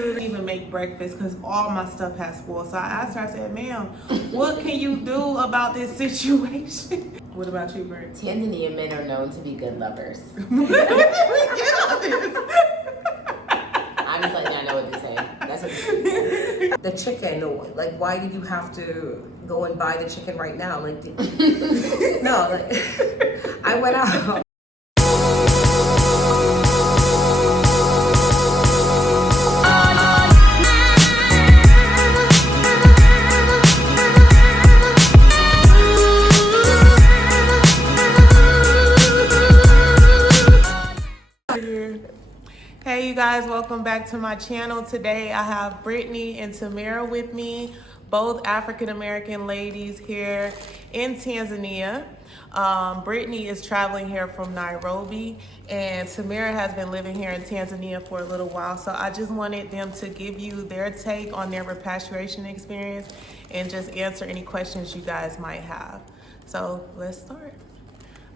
Didn't even make breakfast because all my stuff has spoiled. So I asked her, I said, ma'am, what can you do about this situation? What about you, Bert? Tanzania men are known to be good lovers. Get on this. I'm just letting y'all know what they're saying. That's what they're saying. The chicken, like, why did you have to go and buy the chicken right now? Like, no, like, I went out. Hey you guys, welcome back to my channel. Today I have Brittany and Tamara with me, both African-American ladies here in Tanzania. Brittany is traveling here from Nairobi and Tamara has been living here in Tanzania for a little while. So I just wanted them to give you their take on their repatriation experience and just answer any questions you guys might have. So let's start.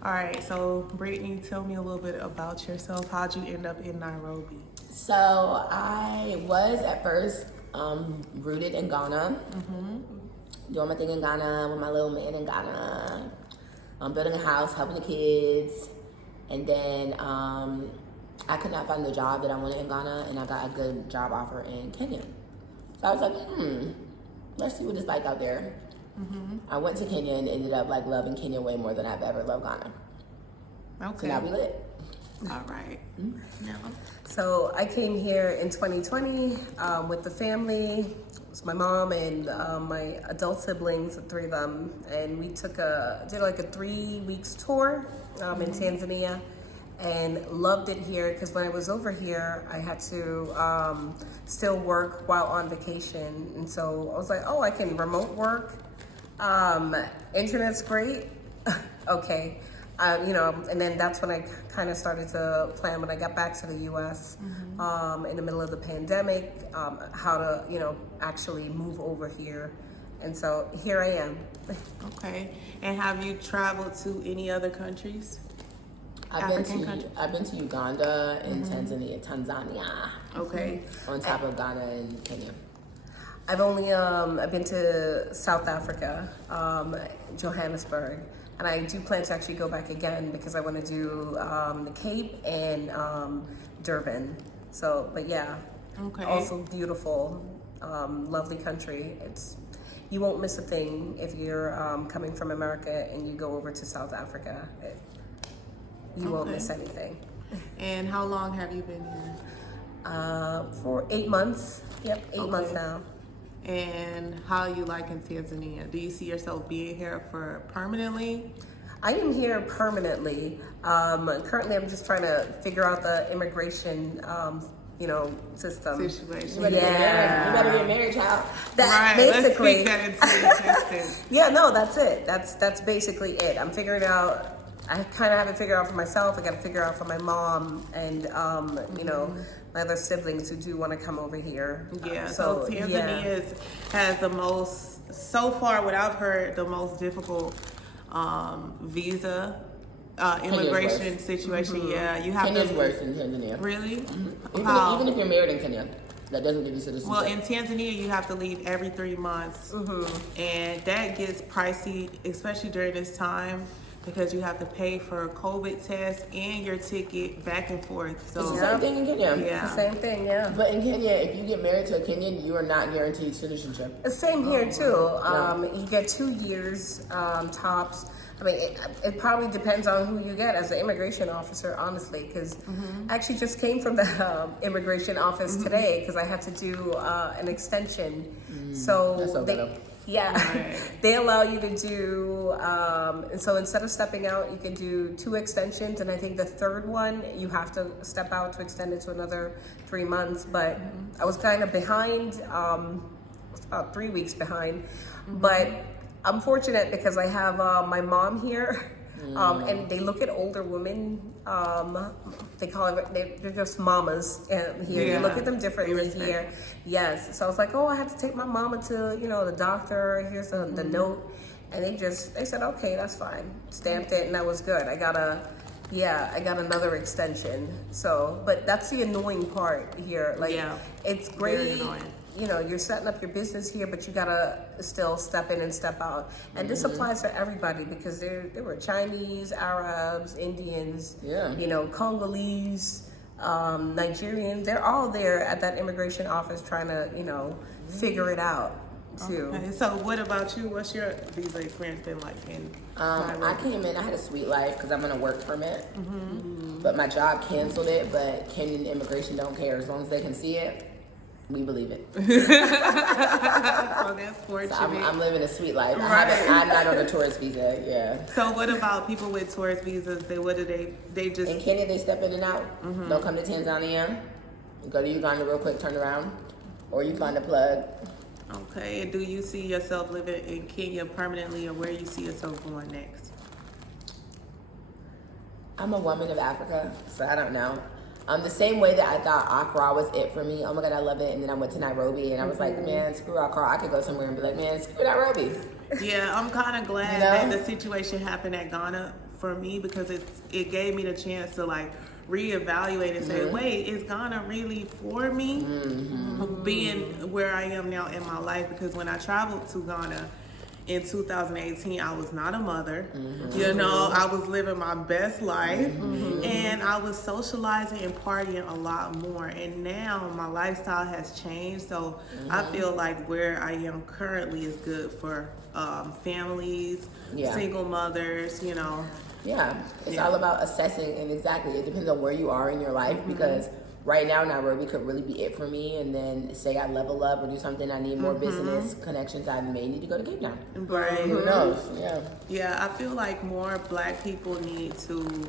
All right, so Brittany, tell me a little bit about yourself. How'd you end up in Nairobi? So I was at first rooted in Ghana, doing my thing in Ghana with my little man in Ghana, building a house, helping the kids, and then I could not find the job that I wanted in Ghana, and I got a good job offer in Kenya. So I was like, let's see what it's like out there. I went to Kenya and ended up like loving Kenya way more than I've ever loved Ghana. Okay. So now we lit. All right. Yeah. So I came here in 2020 with the family. It was my mom and my adult siblings, 3 of them, and we did like a 3 weeks tour in Tanzania, and loved it here because when I was over here, I had to still work while on vacation, and so I was like, oh, I can remote work. Internet's great. Okay. And then that's when I kind of started to plan when I got back to the U.S. In the middle of the pandemic, how to, actually move over here. And so here I am. Okay. And have you traveled to any other countries? I've been to Uganda and Tanzania. Okay. On top of Ghana and Kenya. I've only I've been to South Africa, Johannesburg, and I do plan to actually go back again because I want to do the Cape and Durban. So, but yeah, Okay. also beautiful, lovely country. You won't miss a thing if you're coming from America and you go over to South Africa. You won't miss anything. And how long have you been here? For 8 months. Yep, 8 months now. And how you like in Tanzania? Do you see yourself being here for permanently? I am here permanently. Currently, I'm just trying to figure out the immigration, system. Situation. You better get married, child. That Right, basically. let's speak that into existence. Yeah, no, that's it. That's basically it. I'm figuring out. I kind of haven't figured out for myself. I got to figure out for my mom and my other siblings who do want to come over here. Yeah. So Tanzania has the most, so far what I've heard, the most difficult visa immigration situation. Yeah, you have Kenya's worse than Tanzania. Really? Even if you're married in Kenya, that doesn't give you citizenship. Well, in Tanzania, you have to leave every 3 months, and that gets pricey, especially during this time, because you have to pay for a COVID test and your ticket back and forth. So it's the same thing in Kenya. It's the same thing, yeah. But in Kenya, if you get married to a Kenyan, you are not guaranteed citizenship. The same here too. You get 2 years tops. I mean, it probably depends on who you get as an immigration officer, honestly, because I actually just came from the immigration office today because I had to do an extension. They allow you to do, and so instead of stepping out, you can do 2 extensions, and I think the third one, you have to step out to extend it to another 3 months, but I was kind of behind, about 3 weeks behind, but I'm fortunate because I have my mom here, and they look at older women, they call it, they're just mamas here. You look at them differently here. Yes. So I was like, oh, I have to take my mama to, the doctor. Here's the note. And they said, okay, that's fine. Stamped it, and that was good. I got a Yeah, I got another extension. So, but that's the annoying part here. Like, Yeah, it's very great. annoying. You know, you're setting up your business here, but you gotta still step in and step out. And this applies for everybody because there were Chinese, Arabs, Indians, you know, Congolese, Nigerians. They're all there at that immigration office trying to, you know, figure it out too. Okay, so what about you? What's your visa experience been like in I came in, I had a sweet life because I'm on a work permit. But my job canceled it, but Kenyan immigration don't care. As long as they can see it, we believe it. So that's fortunate. So I'm living a sweet life. Right. I'm not on a tourist visa, yeah. So what about people with tourist visas? What do they just... In Kenya, they step in and out. They'll come to Tanzania, go to Uganda real quick, turn around, or you find a plug. Okay, and do you see yourself living in Kenya permanently, or where you see yourself going next? I'm a woman of Africa, so I don't know. The same way that I thought Accra was it for me. Oh my God, I love it. And then I went to Nairobi, and I was like, man, screw Accra. I could go somewhere and be like, man, screw Nairobi. Yeah, I'm kind of glad that the situation happened at Ghana for me, because it gave me the chance to like reevaluate and say, wait, is Ghana really for me? Being where I am now in my life, because when I traveled to Ghana in 2018, I was not a mother. You know, I was living my best life, and I was socializing and partying a lot more. And now my lifestyle has changed, so I feel like where I am currently is good for families, single mothers, you know. Yeah, it's all about assessing, and exactly, it depends on where you are in your life, because right now Nairobi could really be it for me, and then say I level up or do something, I need more business connections, I may need to go to Cape Town. Right. Who knows? Yeah, I feel like more Black people need to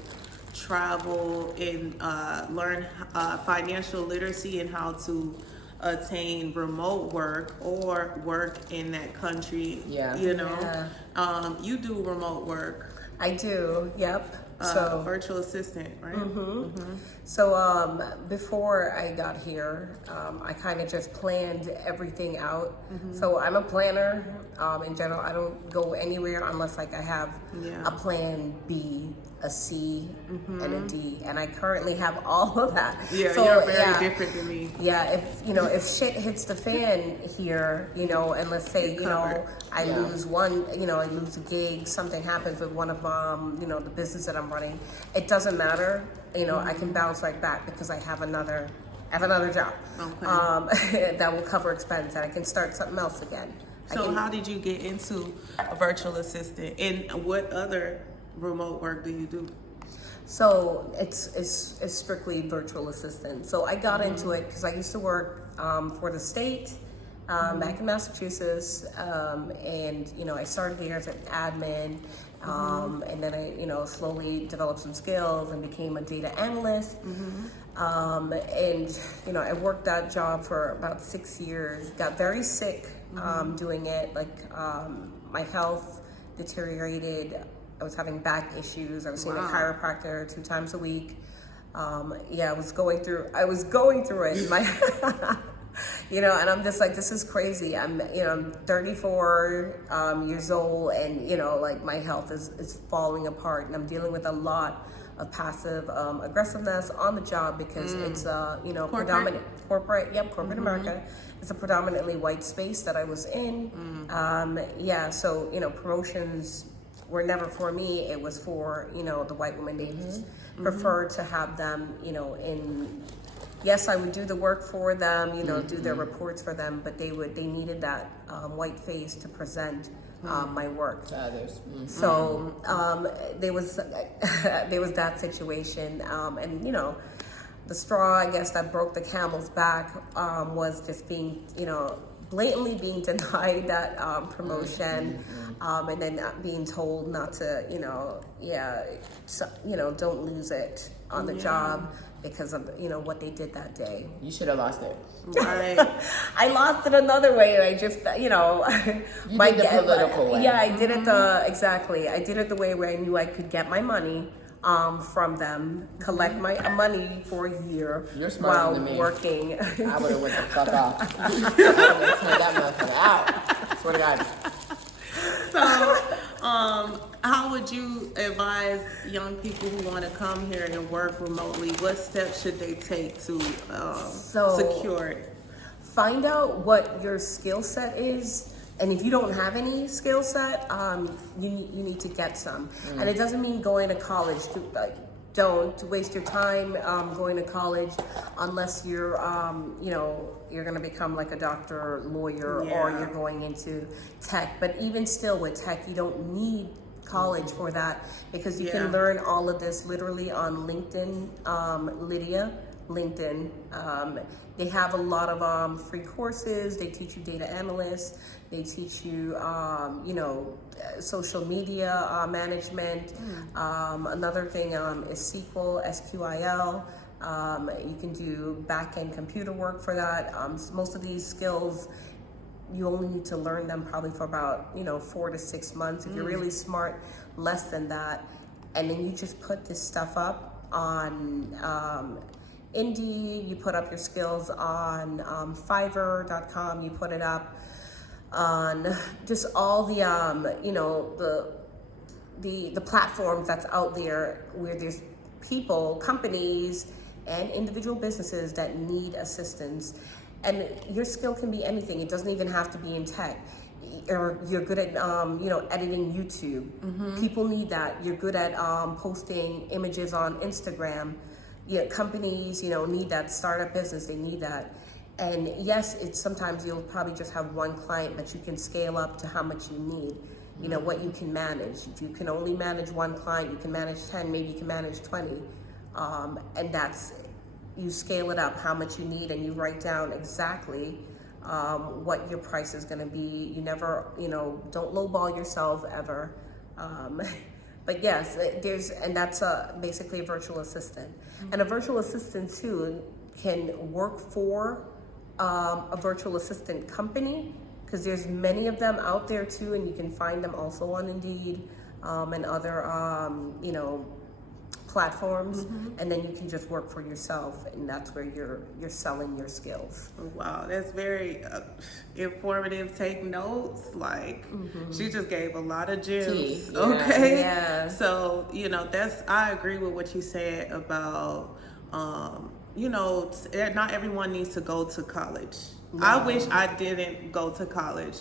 travel and learn financial literacy and how to attain remote work or work in that country. You know, you do remote work. I do, yep. So virtual assistant, right? So before I got here, I kind of just planned everything out. So I'm a planner. In general, I don't go anywhere unless like I have a plan B, a C, and a D, and I currently have all of that. Yeah, so, you're very different than me. Yeah, if shit hits the fan here, you know, and let's say, you know, I lose one, you know, I lose a gig, something happens with one of you know, the business that I'm running, it doesn't matter, you know, I can bounce right back because I have another job that will cover expense, and I can start something else again. So how did you get into a virtual assistant, and what other remote work do you do? So it's strictly virtual assistant. So I got into it because I used to work for the state back in Massachusetts, and you know, I started there as an admin, and then I, you know, slowly developed some skills and became a data analyst. And you know, I worked that job for about 6 years. Got very sick doing it. Like my health deteriorated. I was having back issues. I was seeing a chiropractor 2 times a week. I was going through it. My, you know, and I'm just like, this is crazy. I'm 34 years old, and you know, like my health is falling apart, and I'm dealing with a lot of passive aggressiveness on the job because it's you know, predominant corporate America. It's a predominantly white space that I was in. So you know, promotions were never for me. It was for, you know, the white women. They just preferred to have them, you know, yes, I would do the work for them, you know, do their reports for them, but they needed that white face to present my work to others. So there was that situation, and you know, the straw, I guess, that broke the camel's back was just being, you know, blatantly being denied that promotion, and then being told not to, you know, don't lose it on the job because of, you know, what they did that day. You should have lost it. Right. I lost it another way. I just, you know, you did the political way. Yeah, I did it exactly. I did it the way where I knew I could get my money from them, collect my money for a year while working. I would have went the fuck off. I would have turned that motherfucker out. Swear to God. So, how would would you advise young people who want to come here and work remotely? What steps should they take to secure it? Find out what your skill set is. And if you don't have any skill set, you need to get some. And it doesn't mean going to college. Don't waste your time going to college unless you're, you're going to become like a doctor, lawyer, or you're going into tech. But even still with tech, you don't need college for that, because you can learn all of this literally on LinkedIn. LinkedIn. They have a lot of free courses. They teach you data analysts. They teach you, social media management. Another thing is SQL, SQL. You can do back-end computer work for that. Most of these skills, you only need to learn them probably for about 4 to 6 months. If you're really smart, less than that. And then you just put this stuff up on Indeed, you put up your skills on Fiverr.com, you put it up on just all the the platforms that's out there where there's people, companies, and individual businesses that need assistance. And your skill can be anything. It doesn't even have to be in tech. Or you're good at editing YouTube. People need that. You're good at posting images on Instagram. Companies, need that. Startup business, they need that. And yes, it's sometimes you'll probably just have one client, but you can scale up to how much you need. What you can manage. If you can only manage one client, you can manage 10, maybe you can manage 20. And that's, you scale it up how much you need, and you write down exactly what your price is going to be. You never, don't lowball yourself ever. But yes, that's basically a virtual assistant. And a virtual assistant too can work for a virtual assistant company, because there's many of them out there too, and you can find them also on Indeed and other, platforms. And then you can just work for yourself, and that's where you're selling your skills. Wow, that's very informative. Take notes. She just gave a lot of gems. Okay. Yeah. So I agree with what you said about not everyone needs to go to college. No. I wish I didn't go to college.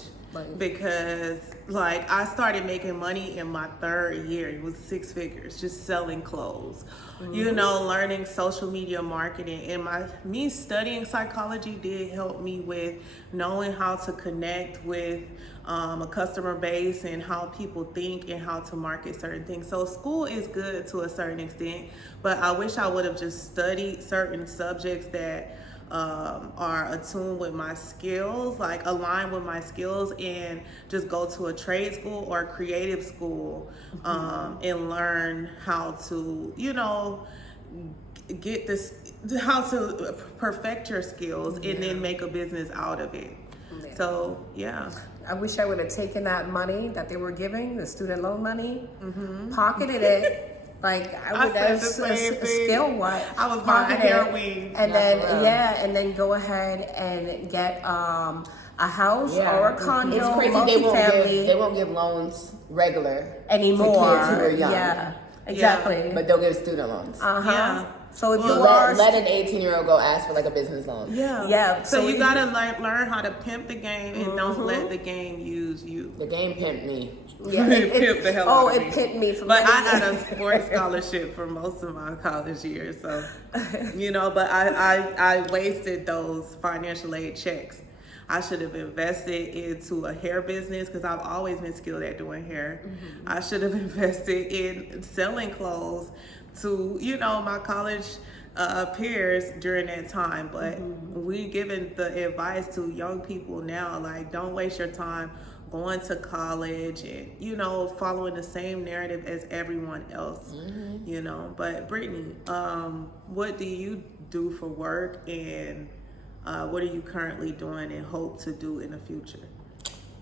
Because I started making money in my 3rd year. It was 6 figures, just selling clothes, learning social media marketing. And me studying psychology did help me with knowing how to connect with a customer base and how people think and how to market certain things. So school is good to a certain extent, but I wish I would have just studied certain subjects that are attuned with my skills, align with my skills, and just go to a trade school or a creative school and learn how to, get this, how to perfect your skills and then make a business out of it. Yeah. So, yeah. I wish I would have taken that money that they were giving, the student loan money, pocketed it. I would have skill what I was buying hair weave, and then go ahead and get a house or a condo. It's crazy. They won't give loans regular anymore. To kids who are young. Yeah, exactly. But they'll give student loans. Yeah. So if let an 18-year-old go ask for a business loan. Yeah. So you gotta learn how to pimp the game and don't let the game use you. The game pimped me. Yeah, it pimped the hell out of me. It pimped me. But I had a sports scholarship for most of my college years, so But I wasted those financial aid checks. I should have invested into a hair business, because I've always been skilled at doing hair. I should have invested in selling clothes to my college peers during that time. But we giving the advice to young people now, don't waste your time going to college and following the same narrative as everyone else. But Brittany, what do you do for work, and what are you currently doing and hope to do in the future?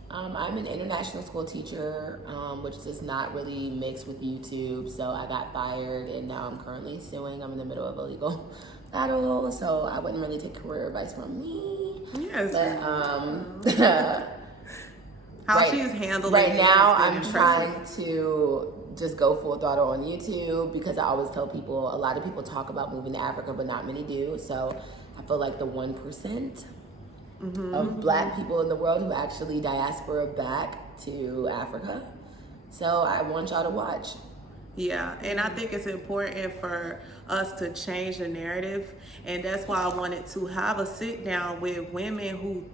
I'm an international school teacher, which does not really mix with YouTube. So I got fired, and now I'm currently suing. I'm in the middle of a legal battle, so I wouldn't really take career advice from me. Yes. But, how she's handling right it now, has been I'm impressive. trying to just go full throttle on YouTube, because I always tell people, a lot of people talk about moving to Africa, but not many do. So I feel like the 1% of Black people in the world who actually diaspora back to Africa. So I want y'all to watch. Yeah, and I think it's important for us to change the narrative, and that's why I wanted to have a sit down with women who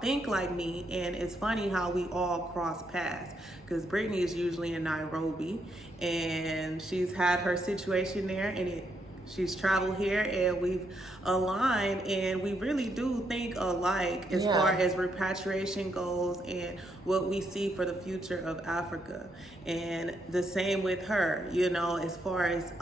think like me. And it's funny how we all cross paths, because Brittany is usually in Nairobi, and she's had her situation there, and she's traveled here, and we've aligned, and we really do think alike as far as repatriation goes and what we see for the future of Africa. And the same with her, as far as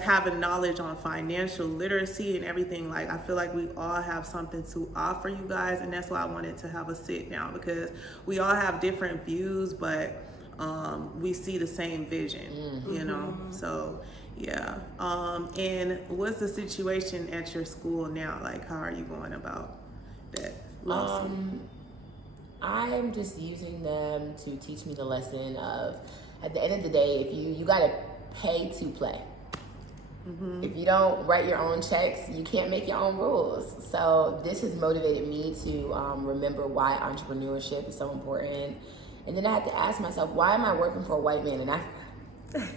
having knowledge on financial literacy and everything. Like, I feel like we all have something to offer you guys, and that's why I wanted to have a sit down, because we all have different views, but we see the same vision, so yeah. And what's the situation at your school now? Like, how are you going about that lawsuit? I'm just using them to teach me the lesson of, at the end of the day, if you gotta pay to play. If you don't write your own checks, you can't make your own rules. So this has motivated me to remember why entrepreneurship is so important. And then I had to ask myself, why am I working for a white man in Africa?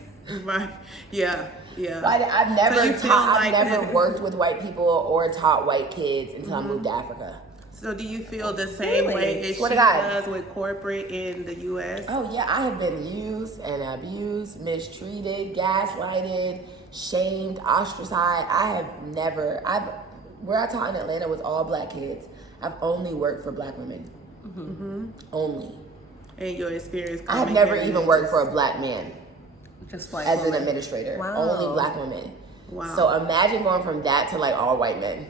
Right. Yeah. I've never worked with white people or taught white kids until I moved to Africa. So do you feel the same way as she does with corporate in the U.S.? Oh yeah, I have been used and abused, mistreated, gaslighted, shamed, ostracized. Where I taught in Atlanta was all Black kids. I've only worked for Black women. Only. And your experience? I have never even worked for a Black man. Just Black as women. an administrator. Wow. Only Black women. Wow. So imagine going from that to like all white men.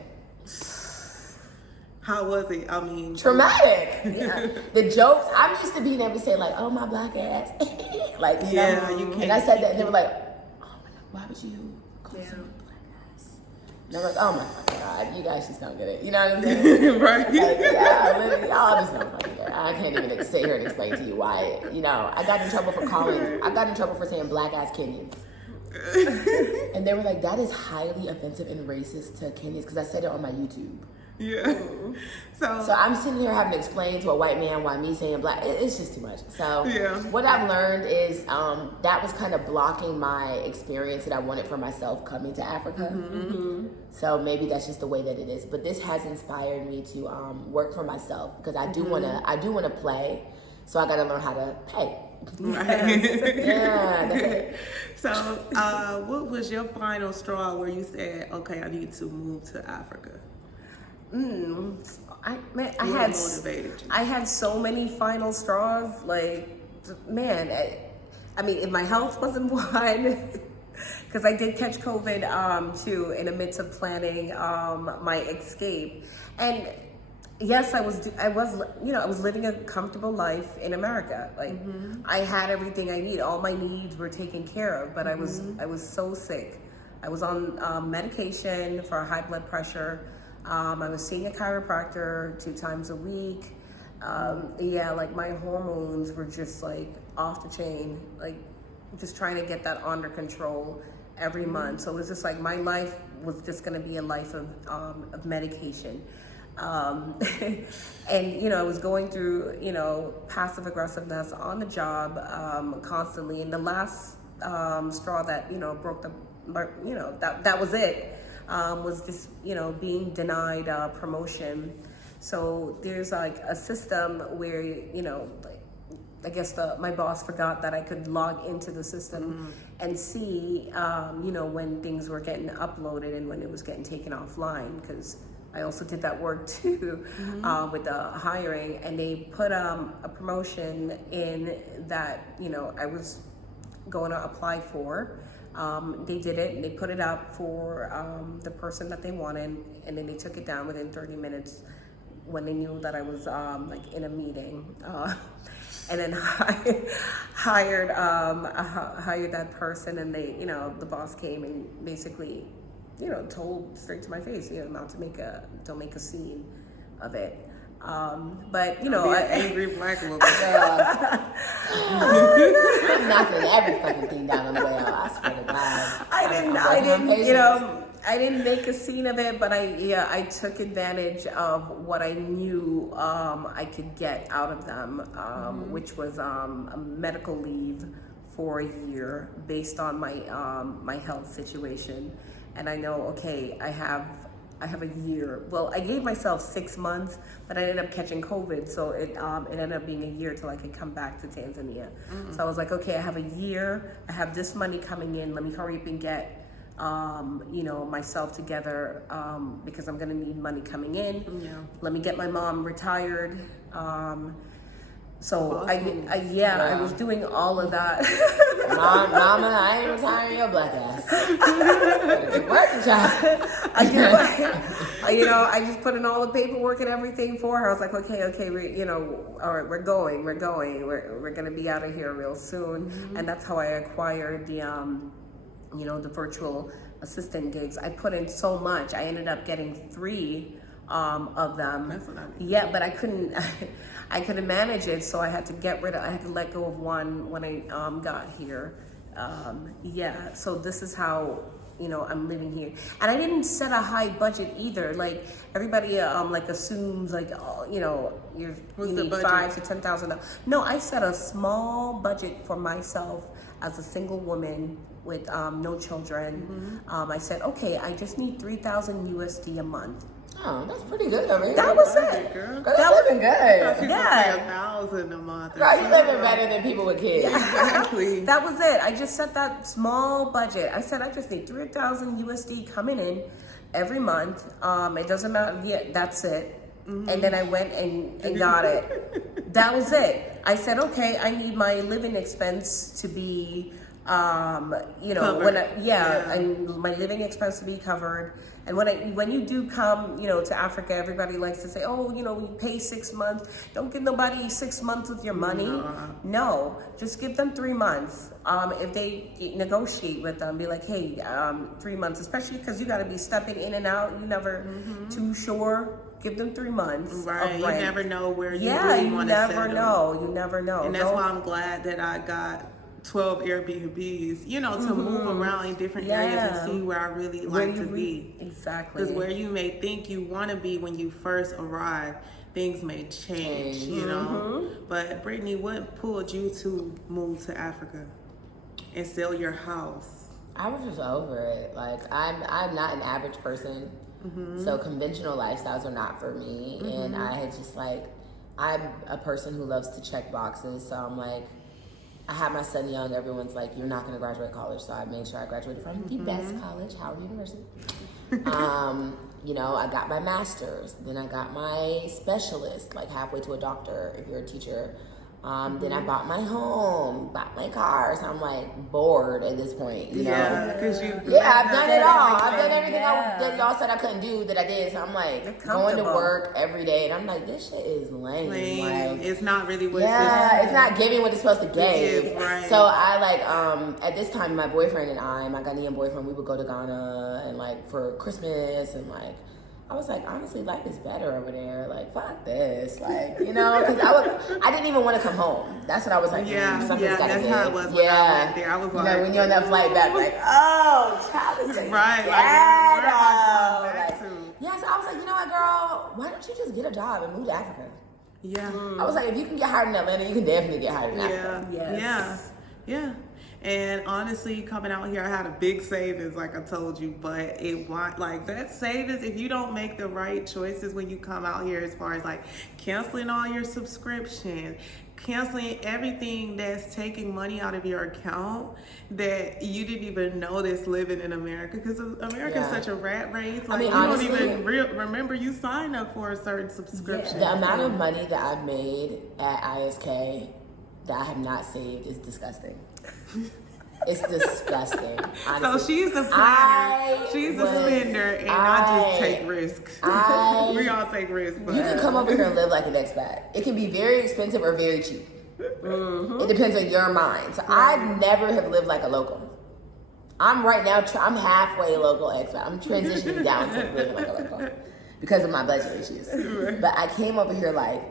How was it? I mean, traumatic. Yeah. The jokes, I'm used to being able to say like, "Oh, my Black ass." Like, you can't. And I said that, and they were like, "Oh my God, why would you call someone Black ass?" And I'm like, "Oh my fucking God, you guys just don't get it." You know what I'm saying? Right. Like, yeah, literally, y'all just don't fucking get it. I can't even sit here and explain to you why. I got in trouble for saying Black ass Kenyans. And they were like, "That is highly offensive and racist to Kenyans," because I said it on my YouTube. Yeah. So I'm sitting here having to explain to a white man why me saying Black, it's just too much. So what I've learned is that was kind of blocking my experience that I wanted for myself coming to Africa. So maybe that's just the way that it is. But this has inspired me to work for myself, because I do wanna play. So I gotta learn how to pay. Right. Yeah, that's it. So what was your final straw where you said, okay, I need to move to Africa? I had so many final straws. Like, man, I mean, if my health wasn't one, because I did catch COVID too in the midst of planning my escape. And yes, I was living a comfortable life in America. Like, I had everything I need. All my needs were taken care of, but I was so sick. I was on medication for high blood pressure. I was seeing a chiropractor 2 times a week. Like my hormones were just like off the chain, like just trying to get that under control every month. So it was just like my life was just gonna be a life of medication. And I was going through, passive aggressiveness on the job constantly. And the last straw that, broke that was it. Was just, being denied promotion. So there's like a system where, I guess my boss forgot that I could log into the system and see, when things were getting uploaded and when it was getting taken offline, because I also did that work too with the hiring, and they put a promotion in that, I was going to apply for. They did it, and they put it up for the person that they wanted, and then they took it down within 30 minutes when they knew that I was in a meeting, and then hired that person, and they, the boss came and basically, told straight to my face, not to don't make a scene of it. But you Be know, an angry black woman. I'm knocking every fucking thing down on the way out. I swear to God. I didn't make a scene of it, but I took advantage of what I knew I could get out of them, which was a medical leave for a year based on my my health situation. And I know, okay, I have a year. Well, I gave myself 6 months, but I ended up catching COVID, so it ended up being a year till I could come back to Tanzania. So I was like, okay, I have a year. I have this money coming in. Let me hurry up and get myself together because I'm gonna need money coming in. Yeah. Let me get my mom retired. So awesome. I was doing all of that. Mama, I ain't retiring your black ass. Working job. I just put in all the paperwork and everything for her. I was like, okay, all right, we're going. We're gonna be out of here real soon. And that's how I acquired the the virtual assistant gigs. I put in so much. I ended up getting 3 of them. Yeah, but I couldn't manage it, so I had to I had to let go of one when I got here. So this is how I'm living here, and I didn't set a high budget either. Like everybody assumes you need $5,000 to $10,000. No, I set a small budget for myself as a single woman with no children. I said, okay, I just need 3,000 USD a month. Oh, that's pretty good over here. That was it. Girl, that living good. Yeah, 1,000 a month. Girl, you living better than people with kids. Exactly. That was it. I just set that small budget. I said I just need 3,000 USD coming in every month. It doesn't matter. Yeah, that's it. And then I went and got it. That was it. I said, okay, I need my living expense to be, covered. And my living expense to be covered. And when you do come, to Africa, everybody likes to say, oh, you pay 6 months. Don't give nobody 6 months of your money. No, just give them 3 months. If they negotiate with them, be like, hey, 3 months, especially because you got to be stepping in and out. You never too sure. Give them 3 months. Right. Of rent. You never know where you really want to settle. You never know. And that's why I'm glad that I got 12 Airbnbs, to move around in different areas and see where I really like to be. Exactly. Because where you may think you want to be when you first arrive, things may change, But Brittany, what pulled you to move to Africa and sell your house? I was just over it. Like, I'm not an average person, so conventional lifestyles are not for me. And I had just I'm a person who loves to check boxes, so I'm like, I had my son young. Everyone's like, you're not going to graduate college. So I made sure I graduated from the best college, Howard University. I got my master's. Then I got my specialist, like halfway to a doctor if you're a teacher. Then I bought my home, bought my car. So I'm like bored at this point, Yeah, because I've done it all. I've done everything that y'all said I couldn't do that I did. So I'm like going to work every day, and I'm like, this shit is lame. Like, it's not really what it's not giving what it's supposed to give. Right. So I at this time, my boyfriend and I, my Ghanaian boyfriend, we would go to Ghana and for Christmas and I was like, honestly, life is better over there. Like, fuck this. Like, because I didn't even want to come home. That's what I was like, that's how it was when I went there. I was like, when you're on that flight back, oh, child, this is right. Yes, I was like, you know what, girl? Why don't you just get a job and move to Africa? Yeah. I was like, if you can get hired in Atlanta, you can definitely get hired in Africa. Yeah. And honestly, coming out here, I had a big savings, like I told you, but that savings, if you don't make the right choices when you come out here, as far as canceling all your subscriptions, canceling everything that's taking money out of your account that you didn't even notice living in America, because America is such a rat race. You honestly, don't even remember you signed up for a certain subscription. The amount of money that I've made at ISK that I have not saved is disgusting. It's disgusting. Honestly. So she's the planner, she's a spender, and I just take risks. We all take risks. But you can come over here and live like an expat. It can be very expensive or very cheap. It depends on your mind. So I never have lived like a local. I'm right now, I'm halfway local expat. I'm transitioning down to living like a local. because of my budget issues. But I came over here like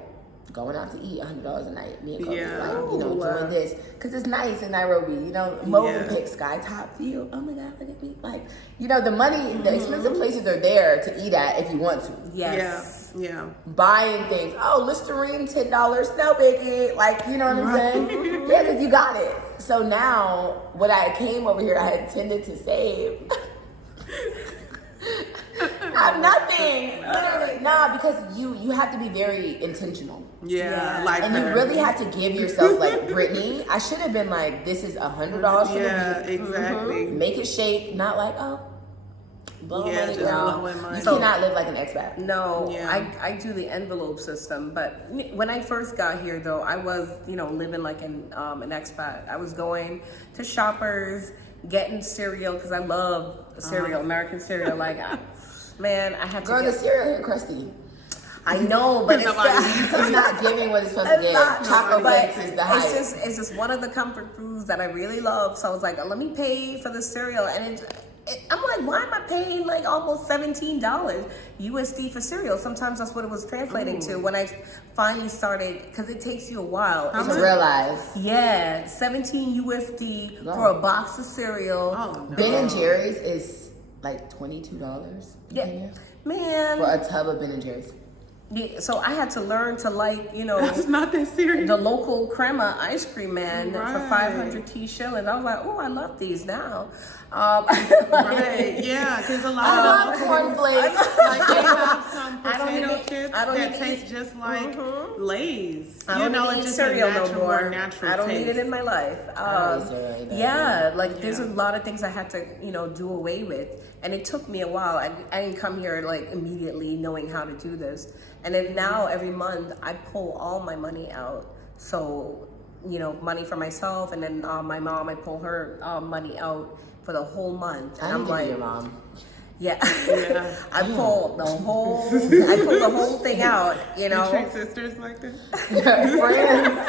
going out to eat $100 a night. Me and Kobe, like, you know, doing this because it's nice in Nairobi. You know, Movenpick, Skytop view. Oh my God, look at me! Like, you know, the money, the expensive places are there to eat at if you want to. Yes. Yeah. Buying things. Oh, Listerine, $10. No biggie. Like, you know what I'm saying? Yeah, because you got it. So now, when I came over here, I intended to save. I have nothing. Literally, nah, because you have to be very intentional. Yeah, like and her. you really have to give yourself, like, Brittany, I should have been like, this is $100 for Yeah, the week. exactly. Make it shake, not like, oh, blowing money. just No, blowing money. you cannot live like an expat. No, Yeah. I do the envelope system, but when I first got here, though, I was, you know, living like an expat. I was going to Shoppers, getting cereal because I love cereal, American cereal. Like, man, I had to. Girl, get the cereal here crusty. I know, but It's not giving what it's supposed to give. Chocolate but flakes is the hype. it's just one of the comfort foods that I really love. So I was like, let me pay for the cereal, and I'm like, why am I paying like almost $17 USD for cereal? Sometimes that's what it was translating to when I finally started, because it takes you a while. To realize. Yeah, 17 USD for a box of cereal. Oh, no. Ben and Jerry's is like $22. Yeah, man. For a tub of Ben and Jerry's. Yeah, so I had to learn to like, you know, It's not that serious. the local crema ice cream man for Right. 500 shillings. I was like, oh, I love these now. Right, yeah, because a lot I of love cornflakes. like they have some I don't potato eat- chips I don't that eat- taste just like Lay's. I You don't know, eat it's just a cereal natural, no more. more natural I don't taste. need it in my life. don't eat cereal either. Yeah, like there's a Yeah. lot of things I had to, you know, do away with, and it took me a while. I didn't come here like immediately knowing how to do this, and then now every month I pull all my money out. So, you know, money for myself, and then my mom, I pull her money out for the whole month. And I need I'm to like, be your mom. yeah, Yeah. I pull the whole thing out. You You know, treat sisters like that? Friends.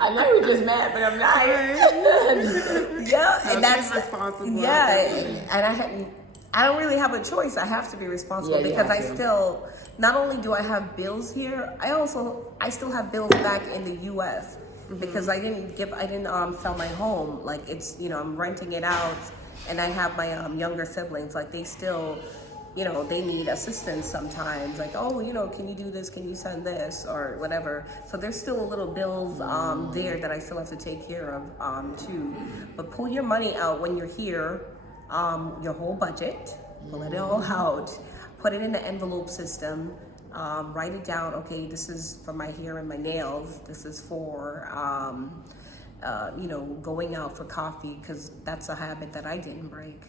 I know you're just mad, but I'm not. yeah, No, and that's she's responsible. yeah, and I don't really have a choice. I have to be responsible Yeah, you because have I to. still, not only do I have bills here, I still have bills back in the U.S. because I didn't sell my home. Like, it's, you know, I'm renting it out, and I have my younger siblings. Like, they still, you know, they need assistance sometimes. Like, oh, you know, can you do this? Can you send this or whatever? So there's still little bills there that I still have to take care of too. But pull your money out when you're here. Your whole budget, pull it all out, put it in the envelope system, write it down. Okay, this is for my hair and my nails. This is for, you know, going out for coffee, because that's a habit that I didn't break.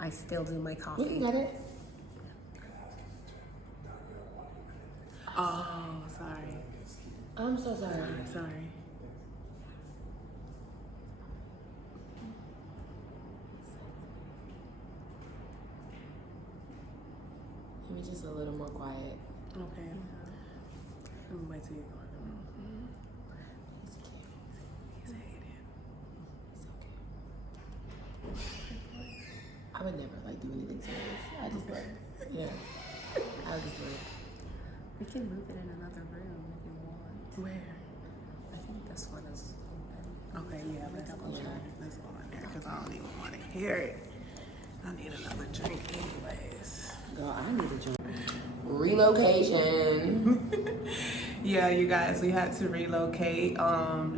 I still do my You coffee. got it? Oh, sorry. I'm so sorry. Sorry. Maybe just a little more quiet. Okay. Let me wait till you go in the room. It's okay. I would never like do anything serious. I just like, yeah. I was just like, We can move it in another room if you want. Where? I think this one is open. Okay, yeah, let's go try this one there because I don't even want to hear it. I need another drink anyways. girl, I need a job. Relocation. Yeah, you guys, we had to relocate.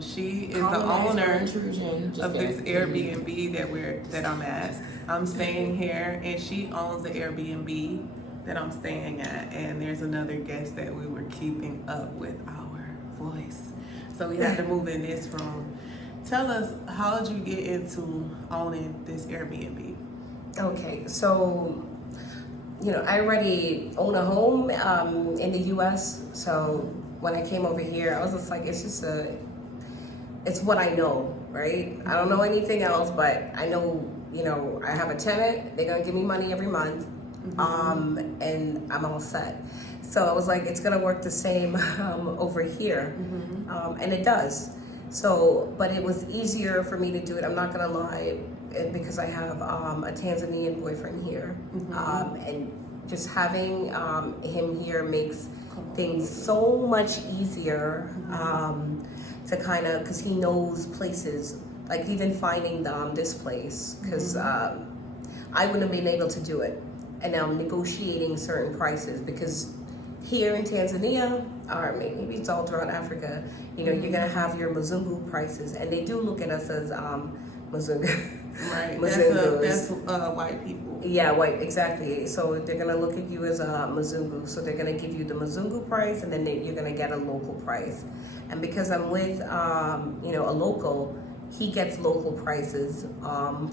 She is the Colonizer owner intrusion. Just of this kidding. Airbnb that I'm at. I'm staying here, and she owns the Airbnb that I'm staying at. And there's another guest that we were keeping up with our voice, so we had to move in this room. Tell us, how did you get into owning this Airbnb? Okay, so, you know, I already own a home in the U.S. So when I came over here, I was just like, it's what I know, right? I don't know anything else, but I know, you know, I have a tenant. They're gonna give me money every month, and I'm all set. So I was like, it's gonna work the same over here, and it does. So, but it was easier for me to do it. I'm not gonna lie, because I have a Tanzanian boyfriend here, and just having him here makes things so much easier to kind of, because he knows places, like even finding this place, because I wouldn't have been able to do it. And now negotiating certain prices, because here in Tanzania, or maybe it's all throughout Africa, you know, you're gonna have your Mzungu prices, and they do look at us as Mzungu. Right. Mzungus. That's white people. Yeah, white, exactly. So they're gonna look at you as a Mzungu. So they're gonna give you the Mzungu price, and then you're gonna get a local price. And because I'm with, you know, a local, he gets local prices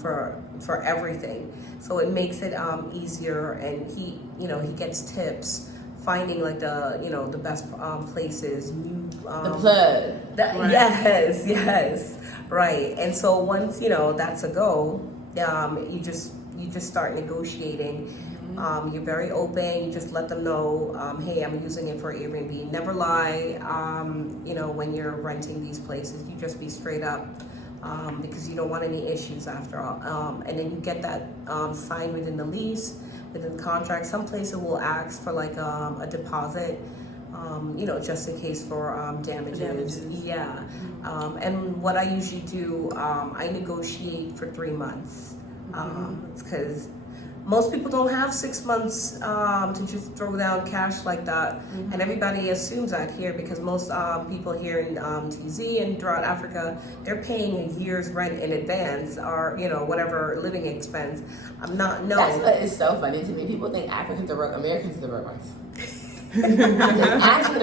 for everything. So it makes it easier, and he, you know, he gets tips finding like the, you know, the best places, new The plug. right. Yes, right. And so once, you know, that's a go, you just start negotiating. You're very open. You just let them know, hey, I'm using it for Airbnb. Never lie. You know, when you're renting these places, you just be straight up. Because you don't want any issues after all. And then you get that signed within the lease, within the contract. Some places will ask for like a deposit, you know, just in case for damages. Yeah. And what I usually do, I negotiate for 3 months. Because most people don't have 6 months to just throw down cash like that. And everybody assumes that here, because most people here in TZ and throughout Africa, they're paying a year's rent in advance, or, you know, whatever living expense. I'm not, no. That's what is so funny to me. People think Africans are broke, Americans are the broke ones. Ask an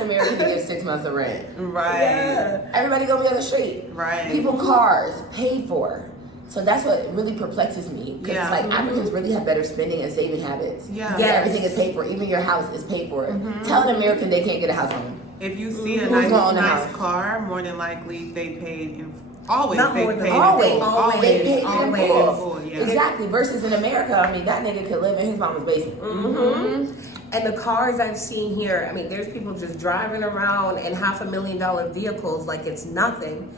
American to give 6 months of rent. Right. Yeah. Everybody gonna be on the street. Right. People cars paid for. So that's what really perplexes me. Because Yeah. it's like Africans really have better spending and saving habits. Yeah. Because everything is paid for. Even your house is paid for. Tell an American they can't get a house home. If you see a Who's gonna own the nice house? car, more than likely they paid in always. Not They more than paid Always. in full. Always. They paid Always. in full. Yeah. Exactly. Versus in America, I mean, that nigga could live in his mama's basement. And the cars I've seen here, I mean, there's people just driving around in $500,000 vehicles like it's nothing.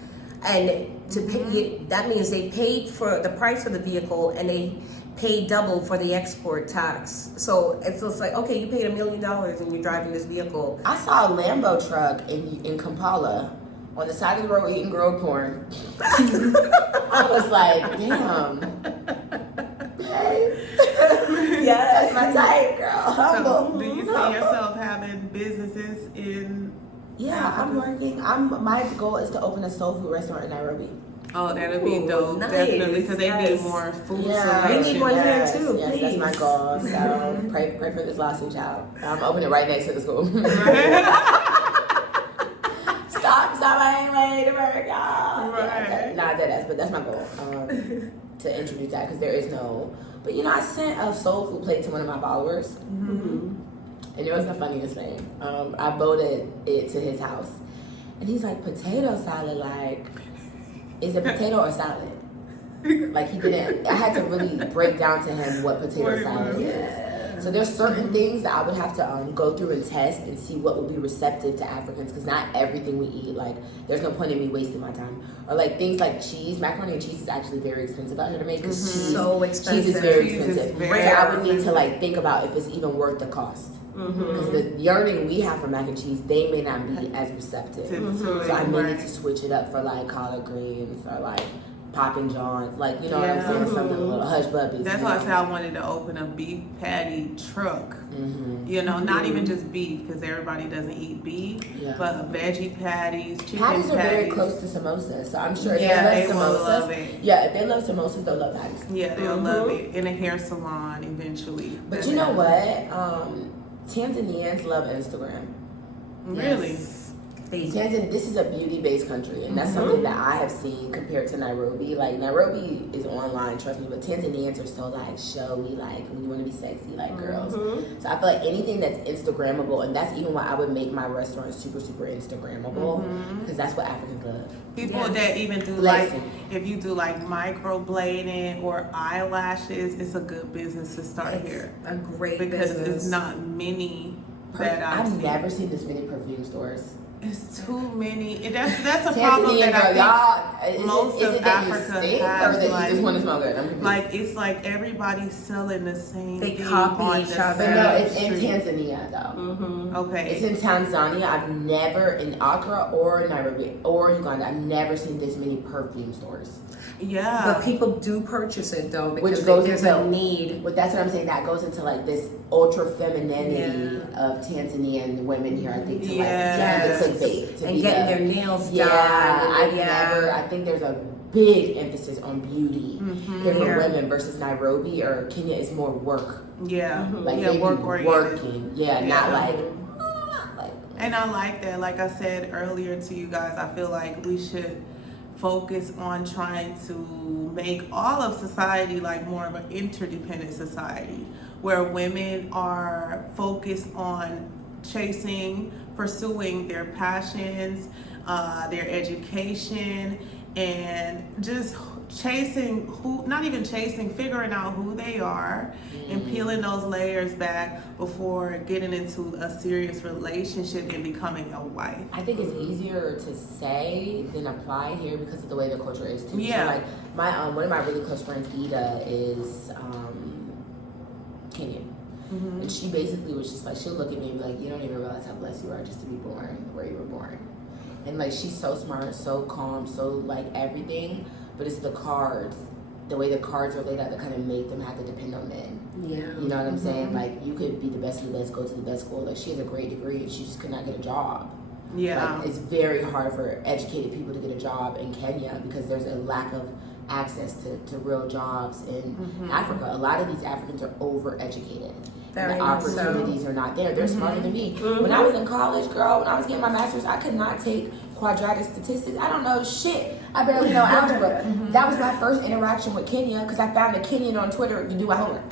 And to pay, that means they paid for the price of the vehicle, and they paid double for the export tax. So it's just like, okay, you paid $1 million and you're driving this vehicle. I saw a Lambo truck in Kampala on the side of the road eating grilled corn. I was like, damn. Yeah. That's my type, girl. Humble. So, do you see yourself having businesses in? Yeah, I'm working. My goal is to open a soul food restaurant in Nairobi. Oh, that'll be Ooh, dope. nice. Definitely, because they Yes. need more food Yeah, We selection. need one here yes, too, yes, that's my please. goal. So pray for this lawsuit, child. I'm opening it right next to the school. Stop! I ain't ready to work, y'all. Right. Nah, but that's my goal. To introduce that, because there is no. But you know, I sent a soul food plate to one of my followers, and it was the funniest thing. I voted it to his house, and he's like, "Potato salad, like, is it potato or salad?" Like, he didn't. I had to really break down to him what potato salad is. So there's certain things that I would have to go through and test and see what would be receptive to Africans, because not everything we eat, like, there's no point in me wasting my time. Or like things like cheese, macaroni and cheese is actually very expensive out here to make, because So expensive. cheese is very Cheese is expensive. very So I would need to expensive. like think about if it's even worth the cost. Because the yearning we have for mac and cheese, they may not be as receptive. So I may need to switch it up for like collard greens or like popping johns, like, you know what I'm saying, something a little hush puppies. That's why I said I wanted to open a beef patty truck. You know, not even just beef, because everybody doesn't eat beef, Yeah. but veggie patties, chicken Patties are very patties. close to samosas, so I'm sure if Yeah, they they love will samosas. love it. Yeah, if they love samosas, they'll love patties. Yeah, they'll love it in a hair salon eventually. But you know what? Tanzanians love Instagram. Really? Tanzania, this is a beauty-based country, and that's something that I have seen compared to Nairobi. Like, Nairobi is online, trust me, but Tanzanians are so, like, showy, like, when you want to be sexy, like, girls. So I feel like anything that's Instagrammable, and that's even why I would make my restaurant super, super Instagrammable, because that's what Africans love. People that even do Flexing. like, if you do like microblading or eyelashes, it's a good business to start here. A great Because business. it's not many that I've I've seen. never seen this many perfume stores. It's too many. That's a problem that I think most of Africa has. Or that you just want to smell good? I'm confused. Like it's like everybody's selling the same. They thing copy on each the other. same But no, it's in street. Tanzania though. Okay. It's in Tanzania. I've never in Accra or Nairobi or Uganda. I've never seen this many perfume stores. Yeah. But people do purchase it though because Which goes there's into a need. But that's what I'm saying. That goes into like this ultra femininity of Tanzanian women here. I think to Yes. like to clickbait, to And be getting the- their nails done. Yeah, I think there's a big emphasis on beauty here for Yeah. women versus Nairobi or Kenya is more work. Yeah. Like Yeah. they Work be oriented. working. Yeah, not like. And I like that. Like I said earlier to you guys, I feel like we should focus on trying to make all of society like more of an interdependent society where women are focused on pursuing their passions, their education, and just figuring out who they are and peeling those layers back before getting into a serious relationship and becoming a wife. I think it's easier to say than apply here because of the way the culture is too. Yeah. So like my one of my really close friends, Ida, is Kenyan. And she basically was just like, she'll look at me and be like, you don't even realize how blessed you are just to be born where you were born. And like, she's so smart, so calm, so like everything, but it's the cards, the way the cards are laid out that kind of make them have to depend on men. Yeah. You know what I'm saying? Like, you could be the best of the best, go to the best school. Like, she has a great degree and she just could not get a job. Yeah. Like, it's very hard for educated people to get a job in Kenya because there's a lack of access to real jobs in Africa. A lot of these Africans are overeducated. Very The much so. opportunities are not there. They're smarter than me. When I was in college, girl, when I was getting my master's, I could not take quadratic statistics. I don't know shit. I barely know algebra. That was my first interaction with Kenya because I found a Kenyan on Twitter to do my homework.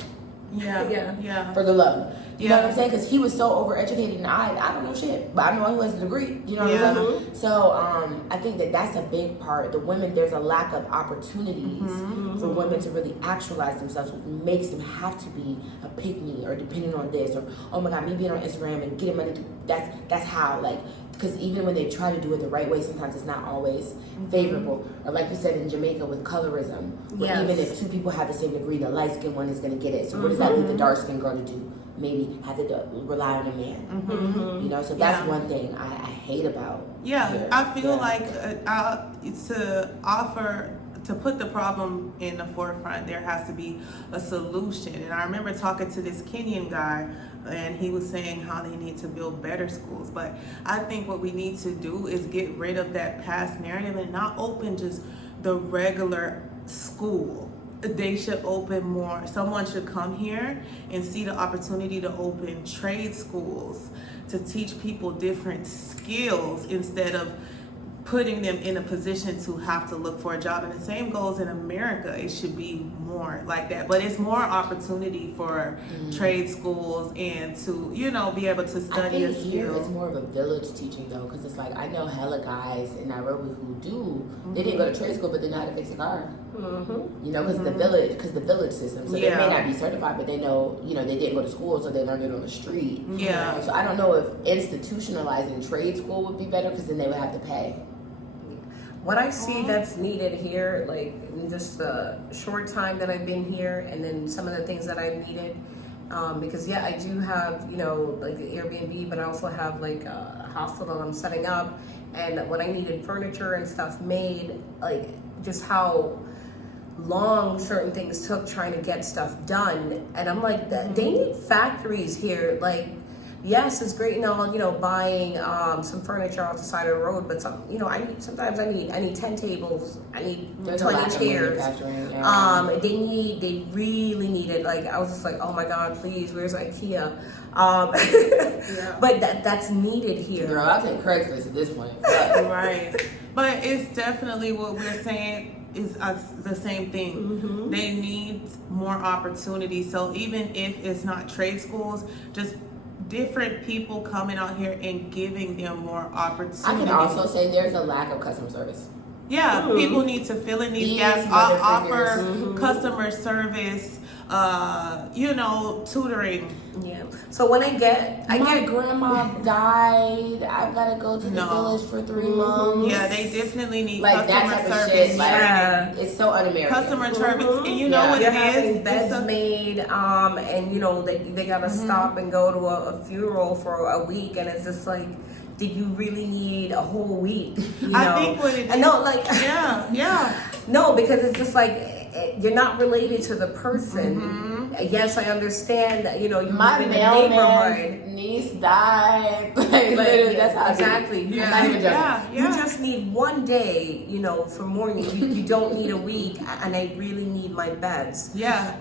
Yeah. For the love. You know Yeah. what I'm saying? Because he was so overeducated and I don't know shit. But I know who has a degree. You know what Yeah. I'm saying? So I think that's a big part. The women, there's a lack of opportunities for women to really actualize themselves, which makes them have to be a pick-me or depending on this or, oh my God, me being on Instagram and getting money. That's how, like, because even when they try to do it the right way, sometimes it's not always favorable. Or like you said in Jamaica with colorism, where Yes. even if two people have the same degree, the light-skinned one is going to get it. So what does that leave the dark-skinned girl to do? Maybe have to rely on a man. You know, so that's one thing I hate about here. I feel like to put the problem in the forefront, there has to be a solution. And I remember talking to this Kenyan guy, and he was saying how they need to build better schools. But I think what we need to do is get rid of that past narrative and not open just the regular school. They should open more. Someone should come here and see the opportunity to open trade schools to teach people different skills instead of putting them in a position to have to look for a job. And the same goes in America. It should be more like that. But it's more opportunity for trade schools and to, you know, be able to study a I think here skill. it's more of a village teaching though, because it's like I know hella guys in Nairobi who do. They didn't go to trade school, but they know how to fix a car. You know, because the village system. So they may not be certified, but they know, you know, they didn't go to school, so they learned it on the street. Yeah. You know? So I don't know if institutionalizing trade school would be better, because then they would have to pay. What I see that's needed here, like in just the short time that I've been here, and then some of the things that I've needed, because I do have, you know, like the Airbnb, but I also have like a hostel that I'm setting up, and when I needed furniture and stuff made, like just how long certain things took trying to get stuff done, and I'm like, they need factories here, like. Yes, it's great and all, you know, buying some furniture off the side of the road, but sometimes I need 10 tables, I need There's 20 chairs. Yeah. They really need it. Like, I was just like, oh my God, please, where's IKEA? But that's needed here. Girl, I'll take Craigslist at this point. Right. But it's definitely what we're saying is the same thing. They need more opportunity. So even if it's not trade schools, just different people coming out here and giving them more opportunity. I can also say there's a lack of customer service. Yeah, people need to fill in these gaps, offer customer service, tutoring. Yeah. So when I get My grandma died. I've got to go to the village for 3 months. Yeah, they definitely need like that customer type of service. shit. Like, Yeah. it's so un-American. Customer service, and you know what You're it having is? beds made, and you know they gotta stop and go to a funeral for a week, and it's just like, did you really need a whole week? You know? I think what it is. I know, like Yeah. no, because it's just like you're not related to the person. Yes, I understand that, you know, you My live in the neighborhood. mailman's niece died. Like, literally, that's how Exactly. I Yeah. not even joking. You just need one day, you know, for mourning. You don't need a week, and I really need my beds. Yeah.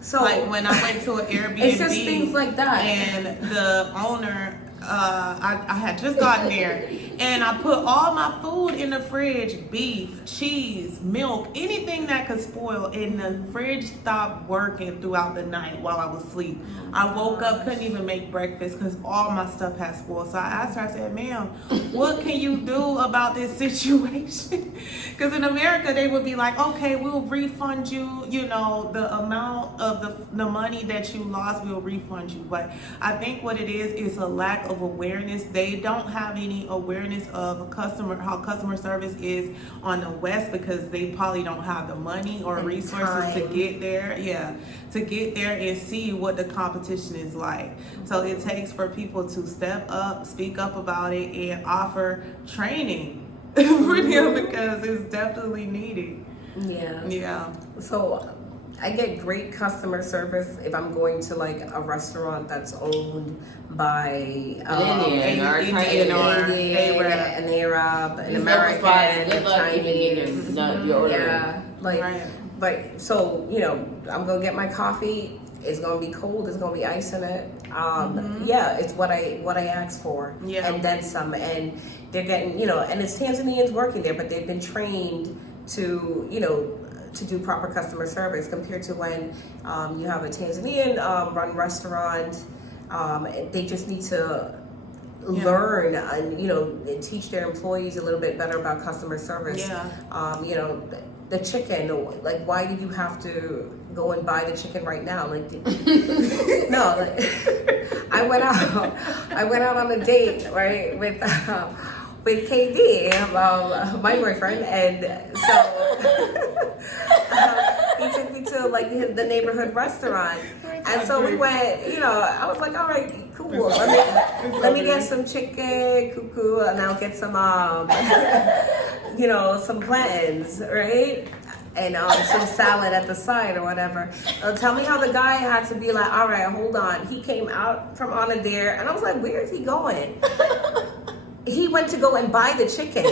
So Like when I went to an Airbnb, it's just things like that. And the owner, I had just gotten there, and I put all my food in the fridge: beef, cheese, milk, anything that could spoil. And the fridge stopped working throughout the night while I was asleep. I woke up, couldn't even make breakfast because all my stuff had spoiled. So I asked her, I said, "Ma'am, what can you do about this situation?" Because in America, they would be like, "Okay, we'll refund you, you know, the amount of the money that you lost, we'll refund you." But I think what it is a lack of awareness. They don't have any awareness of how customer service is on the West, because they probably don't have the money or And resources to time. get there. Yeah, to get there and see what the competition is like. So it takes for people to step up, speak up about it, and offer training for them, because it's definitely needed. Yeah. So I get great customer service if I'm going to like a restaurant that's owned by Indian or Indian or an Arab, an These American, local spots, good luck even Chinese. getting your order. Yeah, like, Right. but so you know, I'm gonna get my coffee. It's gonna be cold. There's gonna be ice in it. Yeah, it's what I asked for, Yeah. and then some. And they're getting, you know, and it's Tanzanians working there, but they've been trained to, you know, to do proper customer service compared to when you have a Tanzanian run restaurant. They just need to learn and, you know, and teach their employees a little bit better about customer service. Yeah. You know, the chicken, like, why did you have to go and buy the chicken right now? Like, no, like, I went out on a date, right, with KD, my boyfriend, and so he took me to like the neighborhood restaurant, and so we went. You know, I was like, all right, cool. Let me get some chicken, cuckoo, and I'll get some you know, some plantains, right? And some salad at the side or whatever. Tell me how the guy had to be like, all right, hold on. He came out from on a dare, and I was like, where is he going? He went to go and buy the chicken.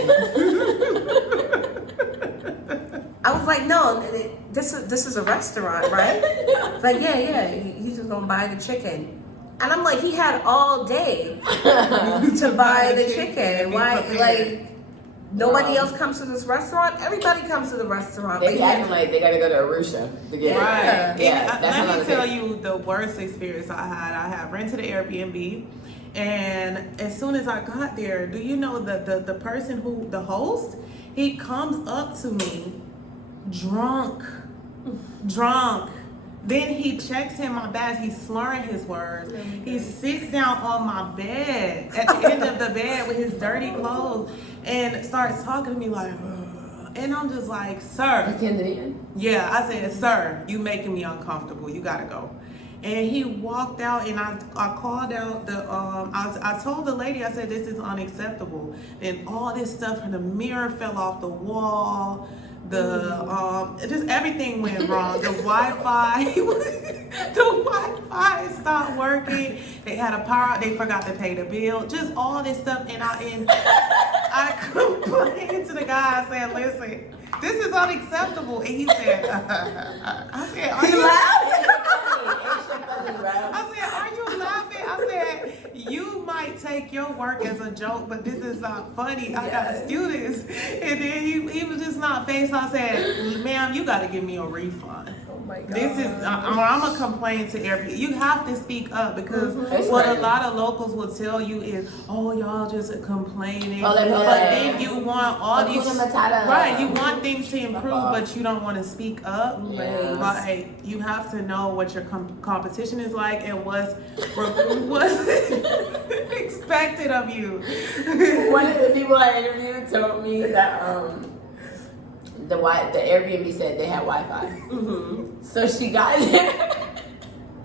I was like, no, this is a restaurant, right? Like, yeah, he's just gonna buy the chicken. And I'm like, he had all day to buy the chicken. Why, like, nobody else comes to this restaurant? Everybody comes to the restaurant. They acting like they gotta go to Arusha to get Right. Yeah, that's Let me another tell thing. you the worst experience I had. I had rented an Airbnb, and as soon as I got there, do you know the person who, the host, he comes up to me drunk. Then he checks in my bags. He's slurring his words. He sits down on my bed at the end of the bed with his dirty clothes and starts talking to me like, "Ugh." And I'm just like, sir. Yeah, I said, sir, you making me uncomfortable. You gotta go. And he walked out, and I called out the, I told the lady, I said, this is unacceptable. And all this stuff, and the mirror fell off the wall. Just everything went wrong. The Wi-Fi stopped working. They had a power, they forgot to pay the bill. Just all this stuff, and I complained to the guy. I said, listen, this is unacceptable. And he said, I said, are you laughing? I said, are you laughing? I said, you might take your work as a joke, but this is not funny. I got students. And then he was just not faced. I said, ma'am, you got to give me a refund. Oh my God. This is, I'm going to complain to Airbnb. You have to speak up because what a lot of locals will tell you is, oh, y'all just complaining. Oh, but then you want all these, Matata. right, you want things to improve, but you don't want to speak up. Yes. Like, you have to know what your competition is like and what's expected of you. One of the people I interviewed told me that the Airbnb said they had Wi-Fi. So she got there,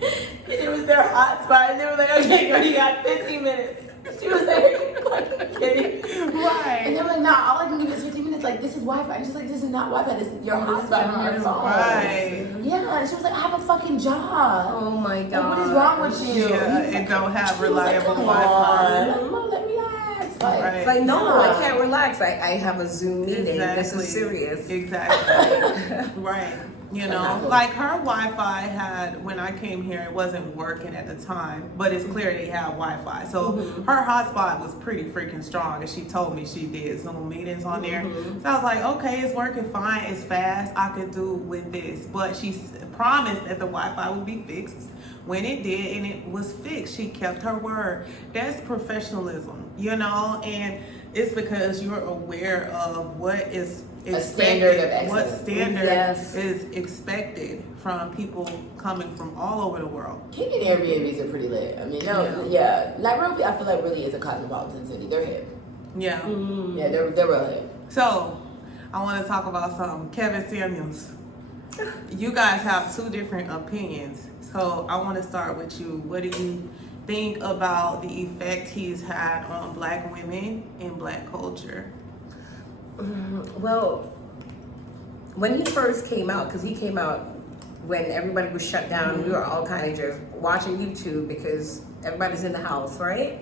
and it was their hotspot, and they were like, "Okay, girl, you got 15 minutes." She was like, "Are you fucking kidding?" Right. And they were like, "Nah, all I can give you is 15 minutes. Like, this is Wi-Fi." And she's like, "This is not Wi-Fi. This is your hotspot on your phone." Right. Yeah. And she was like, "I have a fucking job. Oh my God. Like, what is wrong with you?" Yeah, and don't have He was like, reliable "Come Wi-Fi. on, Mom, let me relax." Like, Right. It's like, no, Yeah. I can't relax. I have a Zoom meeting. This is serious. Exactly. Right. You know, Exactly. like her Wi-Fi had, when I came here, it wasn't working at the time, but it's clear they have Wi-Fi. So her hotspot was pretty freaking strong, and she told me she did Zoom meetings on there. So I was like, okay, it's working fine, it's fast, I could do with this. But she promised that the Wi-Fi would be fixed. When it did, and it was fixed, she kept her word. That's professionalism, you know, and it's because you're aware of what is A standard of expected, what excellence. standard Yes. is expected from people coming from all over the world. Kenyan Airbnbs are pretty lit. I mean, Nairobi, I feel like really is a cosmopolitan city. They're hip. Yeah. Yeah, they're real hip. So, I want to talk about something. Kevin Samuels. You guys have two different opinions. So, I want to start with you. What do you think about the effect he's had on Black women and Black culture? Well, when he first came out, because he came out when everybody was shut down, we were all kind of just watching YouTube because everybody's in the house, right?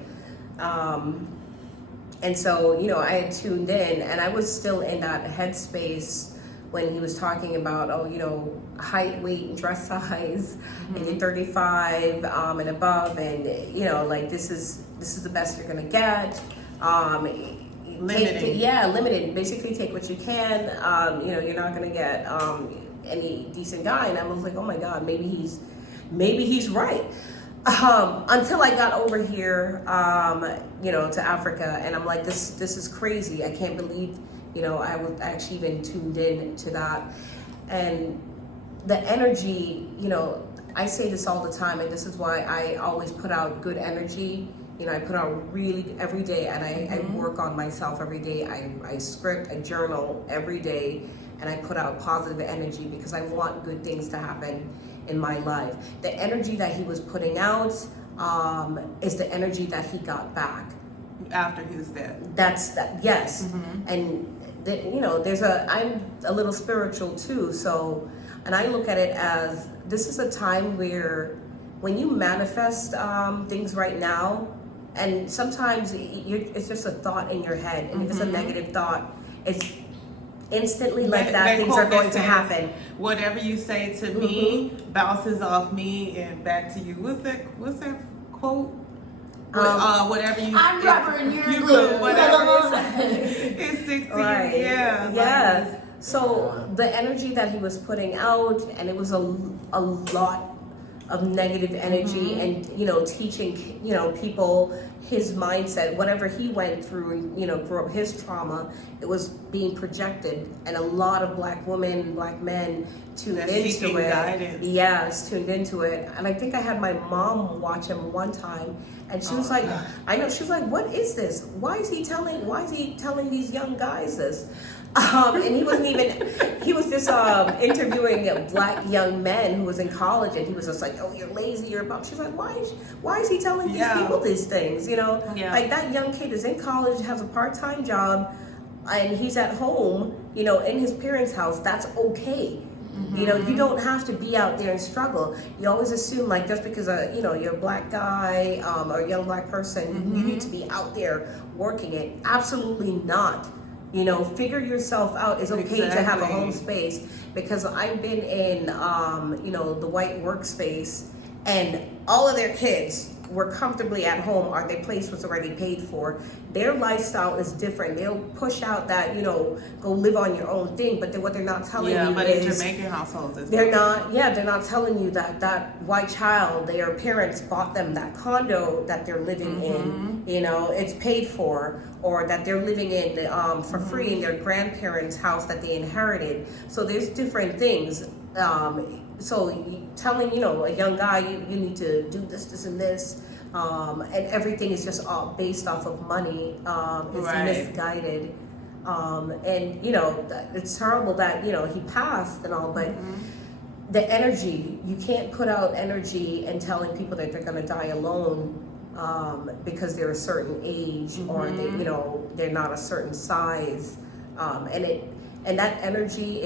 And so, you know, I had tuned in, and I was still in that headspace when he was talking about, oh, you know, height, weight, and dress size, and you're 35 and above, and you know, like this is the best you're gonna get. Limited. Limited. Basically, take what you can. You know, you're not gonna get any decent guy. And I was like, oh my God, maybe he's right. Until I got over here, you know, to Africa, and I'm like, this is crazy. I can't believe, you know, I was actually even tuned in to that, and the energy. You know, I say this all the time, and this is why I always put out good energy. You know, I put out really every day, and I work on myself every day. I script, I journal every day, and I put out positive energy because I want good things to happen in my life. The energy that he was putting out is the energy that he got back After he was dead. That's that. Yes, and you know, I'm a little spiritual too. So, and I look at it as this is a time where when you manifest things right now. And sometimes it's just a thought in your head, and if it's a negative thought, it's instantly like that things are going to happen. Whatever you say to me bounces off me and back to you. What's that quote? Whatever you. I'm rubber and you're you glue. whatever it sticks to Right. you. Yeah. Yes. So the energy that he was putting out, and it was a lot of negative energy, and you know, teaching, you know, people his mindset, whatever he went through, you know, grew up, his trauma, it was being projected, and a lot of Black women, Black men tuned into it. Guidance. Yes, tuned into it. And I think I had my mom watch him one time, and she was like, I know, she was like, what is this? Why is he telling these young guys this? And he was just interviewing Black young men who was in college, and he was just like, oh, you're lazy, you're about. She's like, why is he telling these people these things? You know, like that young kid is in college, has a part-time job, and he's at home, you know, in his parents' house. That's okay. You know, you don't have to be out there and struggle. You always assume, like, just because you know, you're a Black guy or a young Black person, you need to be out there working it. Absolutely not. You know, figure yourself out. It's okay to have a home space, because I've been in, you know, the white workspace, and all of their kids were comfortably at home or their place was already paid for. Their lifestyle is different. They'll push out that, go live on your own thing, but what they're not telling you but is... in Jamaican households, they're not telling you that white child, their parents bought them that condo that they're living in, it's paid for, or that they're living in for free in their grandparents' house that they inherited. So there's different things. So telling, a young guy, you need to do this, and this, and everything is just all based off of money, is misguided. And, it's terrible that, he passed and all, but the energy, you can't put out energy and telling people that they're going to die alone because they're a certain age or they're not a certain size. And that energy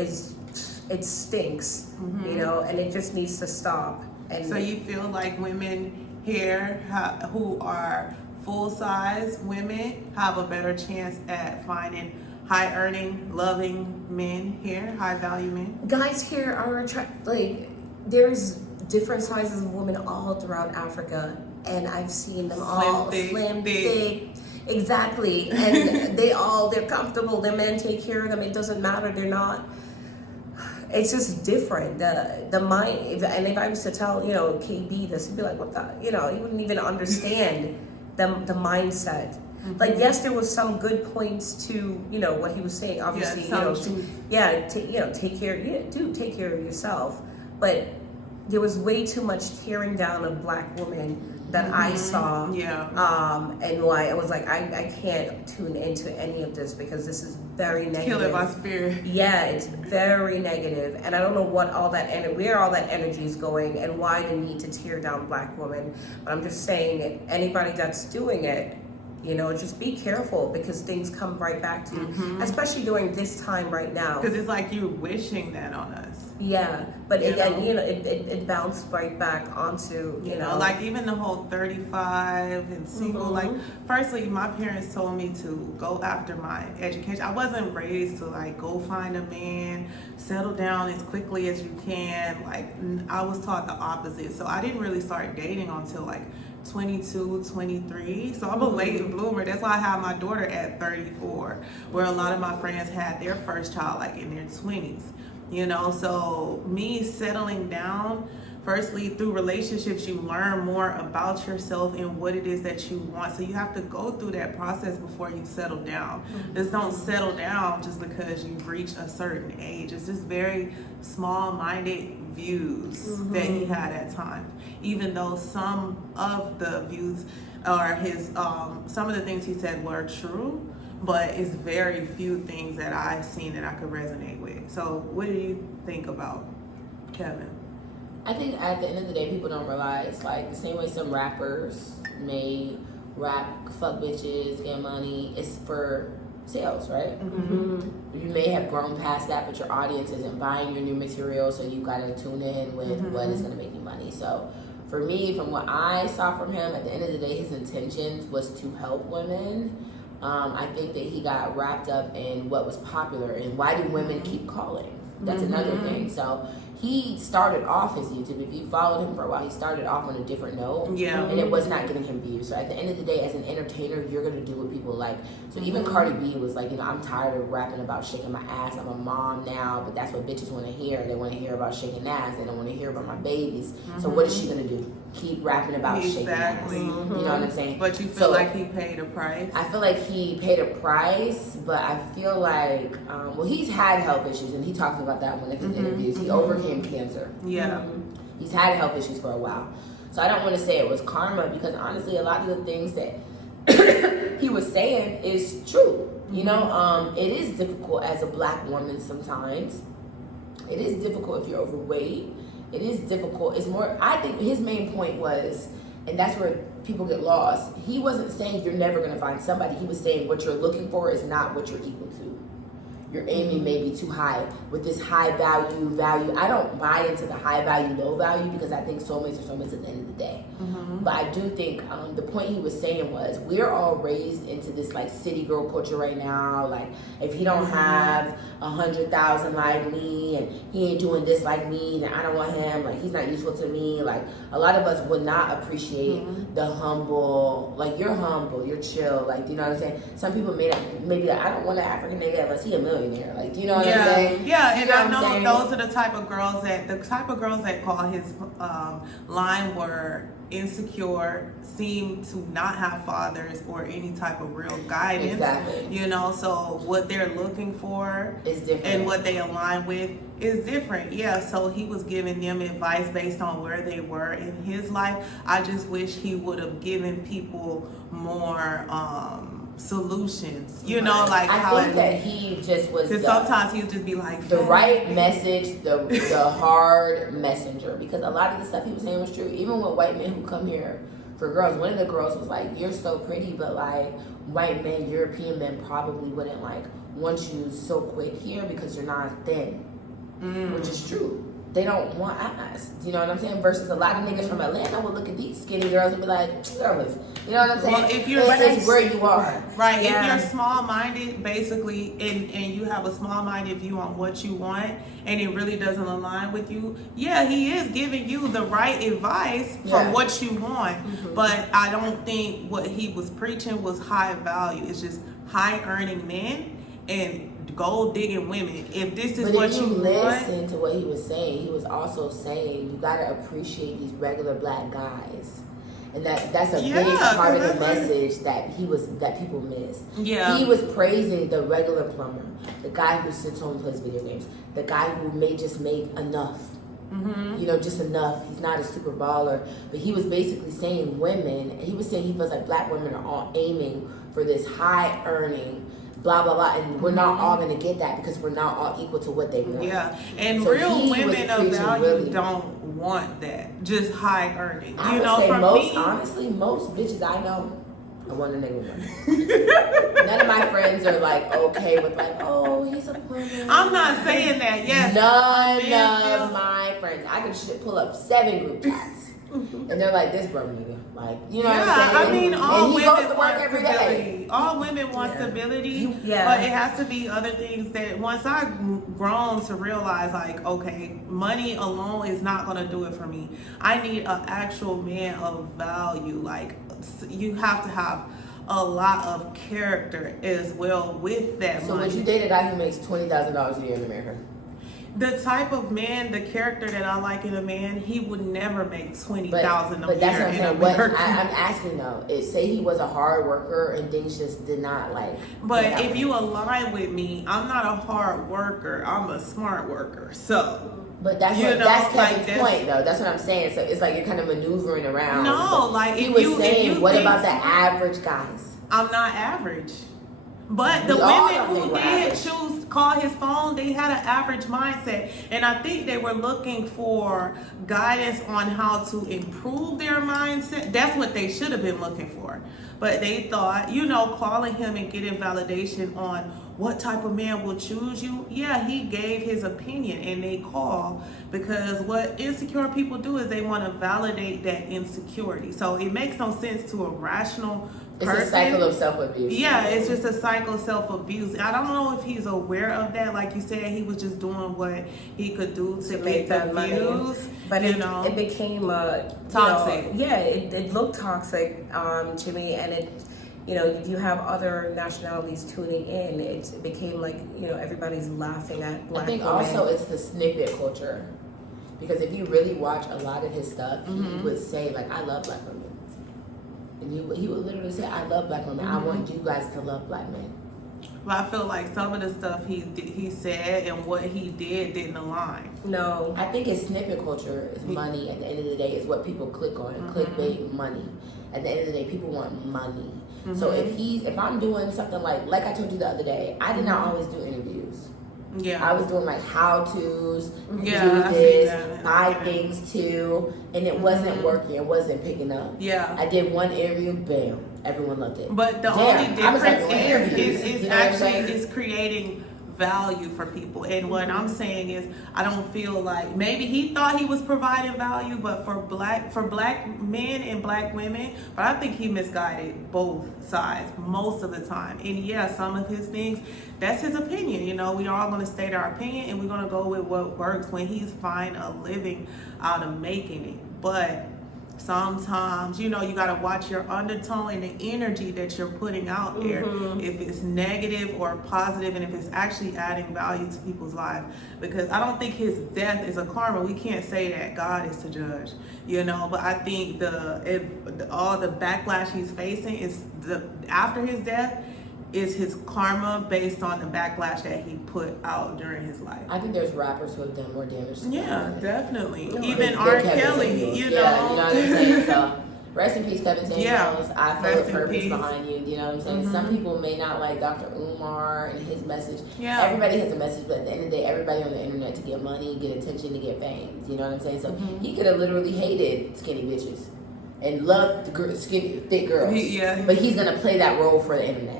it stinks, and it just needs to stop. And so you feel like women here who are full-size women have a better chance at finding high-earning, loving men here, high-value men? Guys here are there's different sizes of women all throughout Africa, and I've seen them slim, thick. Exactly, and they're comfortable. Their men take care of them. It doesn't matter. They're not. It's just different. The mind, and if I was to tell KB this, he'd be like, "What the?" He wouldn't even understand the mindset. Like, yes, there was some good points to what he was saying. Obviously, take care of yourself. But there was way too much tearing down of Black women that I saw. And why I was like, I can't tune into any of this because this is very negative. Killing my spirit. Yeah, it's very negative, and I don't know where all that energy is going, and why the need to tear down Black women. But I'm just saying, anybody that's doing it, just be careful because things come right back to you, especially during this time right now. Because it's like you're wishing that on us. Yeah, but it bounced right back onto, like even the whole 35 and single, like, firstly, my parents told me to go after my education. I wasn't raised to like go find a man, settle down as quickly as you can. Like, I was taught the opposite. So I didn't really start dating until like 22, 23. So I'm a late bloomer. That's why I have my daughter at 34, where a lot of my friends had their first child like in their 20s. So me settling down, firstly, through relationships, you learn more about yourself and what it is that you want. So you have to go through that process before you settle down. Just don't settle down just because you've reached a certain age. It's just very small-minded views that he had at times. Even though some of the views or his, some of the things he said were true, but it's very few things that I've seen that I could resonate with. So what do you think about Kevin? I think at the end of the day, people don't realize, like, the same way some rappers may rap, fuck bitches, get money, it's for sales, right? You may have grown past that, but your audience isn't buying your new material, so you gotta tune in with what is gonna make you money. So for me, from what I saw from him, at the end of the day, his intentions was to help women. I think that he got wrapped up in what was popular and why do women keep calling? That's another thing. So he started off his YouTube. If you followed him for a while, he started off on a different note. And it was not getting him views. So at the end of the day, as an entertainer, you're going to do what people like. So even Cardi B was like, I'm tired of rapping about shaking my ass. I'm a mom now, but that's what bitches want to hear. They want to hear about shaking ass. They don't want to hear about my babies. So what is she going to do? Keep rapping about shaking ass. You know what I'm saying? But you feel like he paid a price? I feel like he paid a price, but I feel like, he's had health issues, and he talks about that in one of his interviews. He overcame cancer. He's had health issues for a while. So I don't want to say it was karma, because honestly, a lot of the things that he was saying is true. It is difficult as a Black woman sometimes. It is difficult if you're overweight. It is difficult. It's more, I think his main point was, and that's where people get lost, he wasn't saying you're never going to find somebody. He was saying what you're looking for is not what you're equal to. you're aiming maybe too high with this high value. I don't buy into the high value, low value, because I think soulmates are soulmates at the end of the day. But I do think the point he was saying was we're all raised into this like city girl culture right now. Like if he don't have 100,000 like me and he ain't doing this like me, then I don't want him. Like he's not useful to me. Like a lot of us would not appreciate the humble. Like you're humble, you're chill. Like do you know what I'm saying? Some people maybe like, I don't want an African nigga unless he a millionaire. Like do you know what I'm saying? Yeah, you and I know those are the type of girls that call his line word insecure, seem to not have fathers or any type of real guidance. Exactly. You know, so what they're looking for is different, and what they align with is different. Yeah, so he was giving them advice based on where they were in his life. I just wish he would have given people more solutions, you know, like I think that he just was because sometimes he would just be like the right message, the hard messenger, because a lot of the stuff he was saying was true. Even with white men who come here for girls, one of the girls was like, you're so pretty, but like white men, European men probably wouldn't like want you so quick here because you're not thin, which is true. They don't want ass, you know what I'm saying? Versus a lot of niggas from Atlanta will look at these skinny girls and be like, girls, you know what I'm saying? Well, if you're it's where you are, right? Yeah. If you're small-minded, basically, and you have a small-minded view on what you want, and it really doesn't align with you, yeah, he is giving you the right advice from what you want. But I don't think what he was preaching was high value. It's just high-earning men and gold digging women. If this is what you want. Listen to what he was saying. He was also saying you gotta appreciate these regular black guys, and that's a big part of the message that people miss. Yeah, he was praising the regular plumber, the guy who sits home and plays video games, the guy who may just make enough. You know, just enough. He's not a super baller, but he was basically saying women. He was saying he feels like black women are all aiming for this high earning. Blah blah blah, and we're not all gonna get that because we're not all equal to what they want. Yeah, and so real women of value don't want that. Just high earning. I would say honestly, most bitches I know, I want a nigga with money. None of my friends are like okay with like, oh, he's a plumber. I'm not saying that. Yes, none of my friends. I can pull up 7 group chats, and they're like, this broke nigga. Like, you know what I'm saying? I mean, all women want every stability. day. All women want stability, but it has to be other things that once I've grown to realize, like, okay, money alone is not going to do it for me. I need an actual man of value. Like, you have to have a lot of character as well with that money. So would you date a guy who makes $20,000 a year in America? The type of man, the character that I like in a man, he would never make $20,000 a year in America. I'm asking though, say he was a hard worker and things just did not like. But if you align with me, I'm not a hard worker. I'm a smart worker. So. But that's Kevin's point though. That's what I'm saying. So it's like you're kind of maneuvering around. No, like he was saying, what about the average guys? I'm not average. But the women who did call his phone, they had an average mindset. And I think they were looking for guidance on how to improve their mindset. That's what they should have been looking for. But they thought, you know, calling him and getting validation on what type of man will choose you. Yeah, he gave his opinion and they call because what insecure people do is they want to validate that insecurity. So it makes no sense to a rational person. It's a cycle of self-abuse. Yeah, it's just a cycle of self-abuse. I don't know if he's aware of that. Like you said, he was just doing what he could do to make the views. But it became toxic. It looked toxic to me, and it. You know, if you have other nationalities tuning in, it became like, you know, everybody's laughing at black women. I think also it's the snippet culture. Because if you really watch a lot of his stuff, he would say, like, I love black women. And he would literally say, I love black women. I want you guys to love black men. Well, I feel like some of the stuff he said and what he did didn't align. No. I think his snippet culture is money. At the end of the day, is what people click on. Clickbait, money. At the end of the day, people want money. So if I'm doing something like I told you the other day, I did not always do interviews. Yeah. I was doing like how-tos, do this, buy things too, and it wasn't working. It wasn't picking up. Yeah. I did one interview, bam, everyone loved it. But the only difference is creating value for people. And what I'm saying is, I don't feel like, maybe he thought he was providing value, but for black men and black women, but I think he misguided both sides most of the time. And yeah, some of his things, that's his opinion. You know, we are all going to state our opinion, and we're going to go with what works when he's fine a living out of making it. But sometimes, you know, you got to watch your undertone and the energy that you're putting out there. If it's negative or positive, and if it's actually adding value to people's lives. Because I don't think his death is a karma. We can't say that God is to judge, you know. But I think all the backlash he's facing is after his death is his karma based on the backlash that he put out during his life. I think there's rappers who have done more damage to definitely. No, Even R. Kelly, you know. Yeah, you know what I'm saying? So, rest in peace, Kevin Samuels. Yeah. I feel the purpose peace. behind you. You know what I'm saying? Some people may not like Dr. Umar and his message. Yeah. Everybody has a message, but at the end of the day, everybody on the internet to get money, get attention, to get fame. You know what I'm saying? So, he could have literally hated skinny bitches and loved the skinny, thick girls. But he's going to play that role for the internet.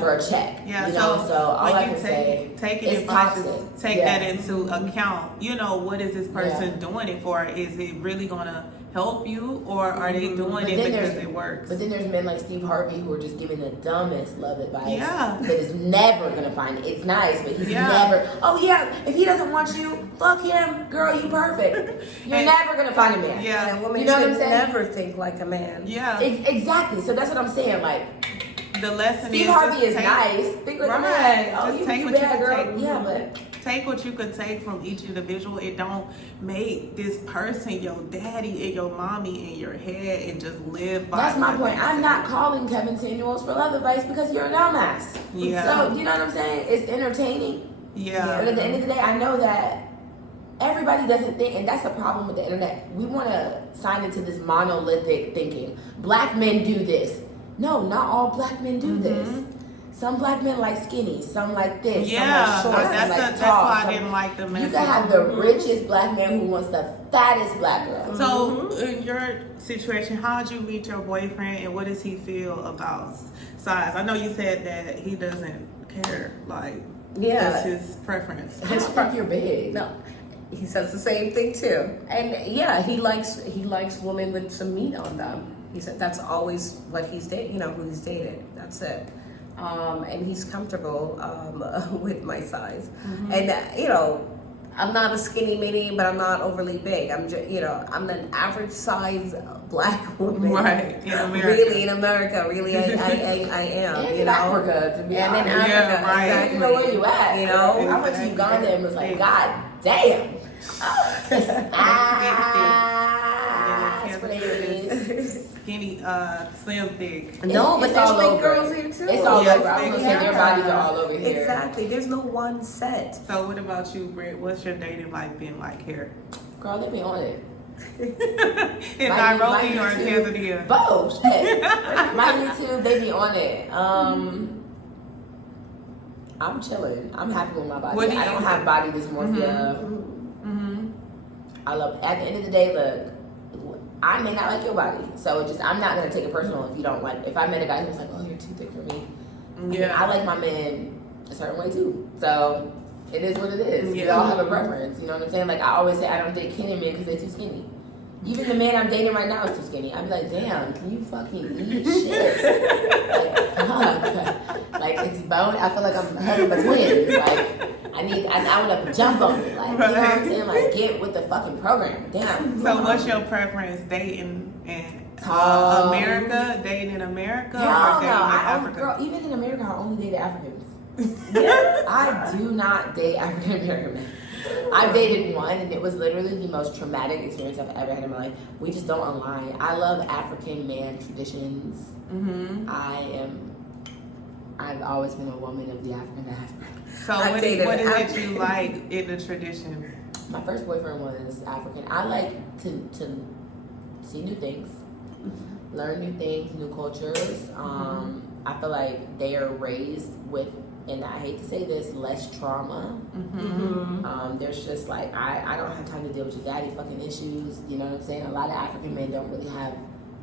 For a check. You know? So all I can say is toxic. Take that into account. You know, what is this person doing it for? Is it really going to help you, or are they doing it because it works? But then there's men like Steve Harvey who are just giving the dumbest love advice. That is never gonna find it. It's nice, but he's never. Oh yeah, if he doesn't want you, fuck him, girl. You perfect. You're never gonna find a man. And a woman you know what I'm should saying? never think like a man. Exactly. So that's what I'm saying. Like, the lesson Steve Harvey is nice. Think like a man. Oh, just take you what bad, you can girl. take. Yeah, but take what you could take from each individual. It don't make this person your daddy and your mommy in your head and just live by. That's my point. I'm not calling Kevin Samuels for love advice because you're a dumbass. So you know what I'm saying? It's entertaining. But at the end of the day, I know that everybody doesn't think, and that's the problem with the internet. We want to sign into this monolithic thinking. Black men do this. No, not all black men do this. Some black men like skinny, some like this, some like short, some like that's tall. why I didn't like the message. You can have the richest black man who wants the fattest black girl. So, in your situation, how did you meet your boyfriend, and what does he feel about size? I know you said that he doesn't care, like, it's his preference. I don't think you're big. No. He says the same thing too. And he likes women with some meat on them. He said that's always what he's dated, you know, who he's dated. That's it. And he's comfortable with my size. And, you know, I'm not a skinny mini, but I'm not overly big. I'm just, you know, I'm an average size black woman. Right, in America. Really, in America, really, I am. And you in know? Africa, to be and honest. in Africa, right. exactly. You know where you at. You know? I went to Uganda and was like, God damn. That's what it is. Skinny, slim, thick. No, but it's there's all big over. girls here too. It's all Yes, over. I was gonna say their bodies are all over here. Exactly. There's no one set. So what about you, Britt? What's your dating life been like here? Girl, they be on it. In Nairobi or in Tanzania? Both. Shit. My YouTube, they be on it. I'm chilling. I'm happy with my body. I don't have body dysmorphia. I love. At the end of the day, look. I may not like your body, so I'm not gonna take it personal if you don't like. If I met a guy who's like, "Oh, you're too thick for me," I like my men a certain way too. So it is what it is. We all have a preference. You know what I'm saying? Like I always say, I don't date skinny men because they're too skinny. Even the man I'm dating right now is too skinny. I'd be like, damn, can you fucking eat shit? Like, fuck. Like it's bone. I feel like I'm hugging a twin. Like. I want to jump on it. Like, you know what I'm saying? Like, get with the fucking program. Damn. So, what's your preference? Dating in America? Dating in America? Or dating in Africa? Girl, even in America, I only dated Africans. I do not date African American men. I've dated one, and it was literally the most traumatic experience I've ever had in my life. We just don't align. I love African man traditions. I've always been a woman of the African diaspora. So what is it you like in the tradition? My first boyfriend was African. I like to see new things, learn new things, new cultures. I feel like they are raised with, and I hate to say this, less trauma. There's just like, I don't have time to deal with your daddy fucking issues. You know what I'm saying? A lot of African men don't really have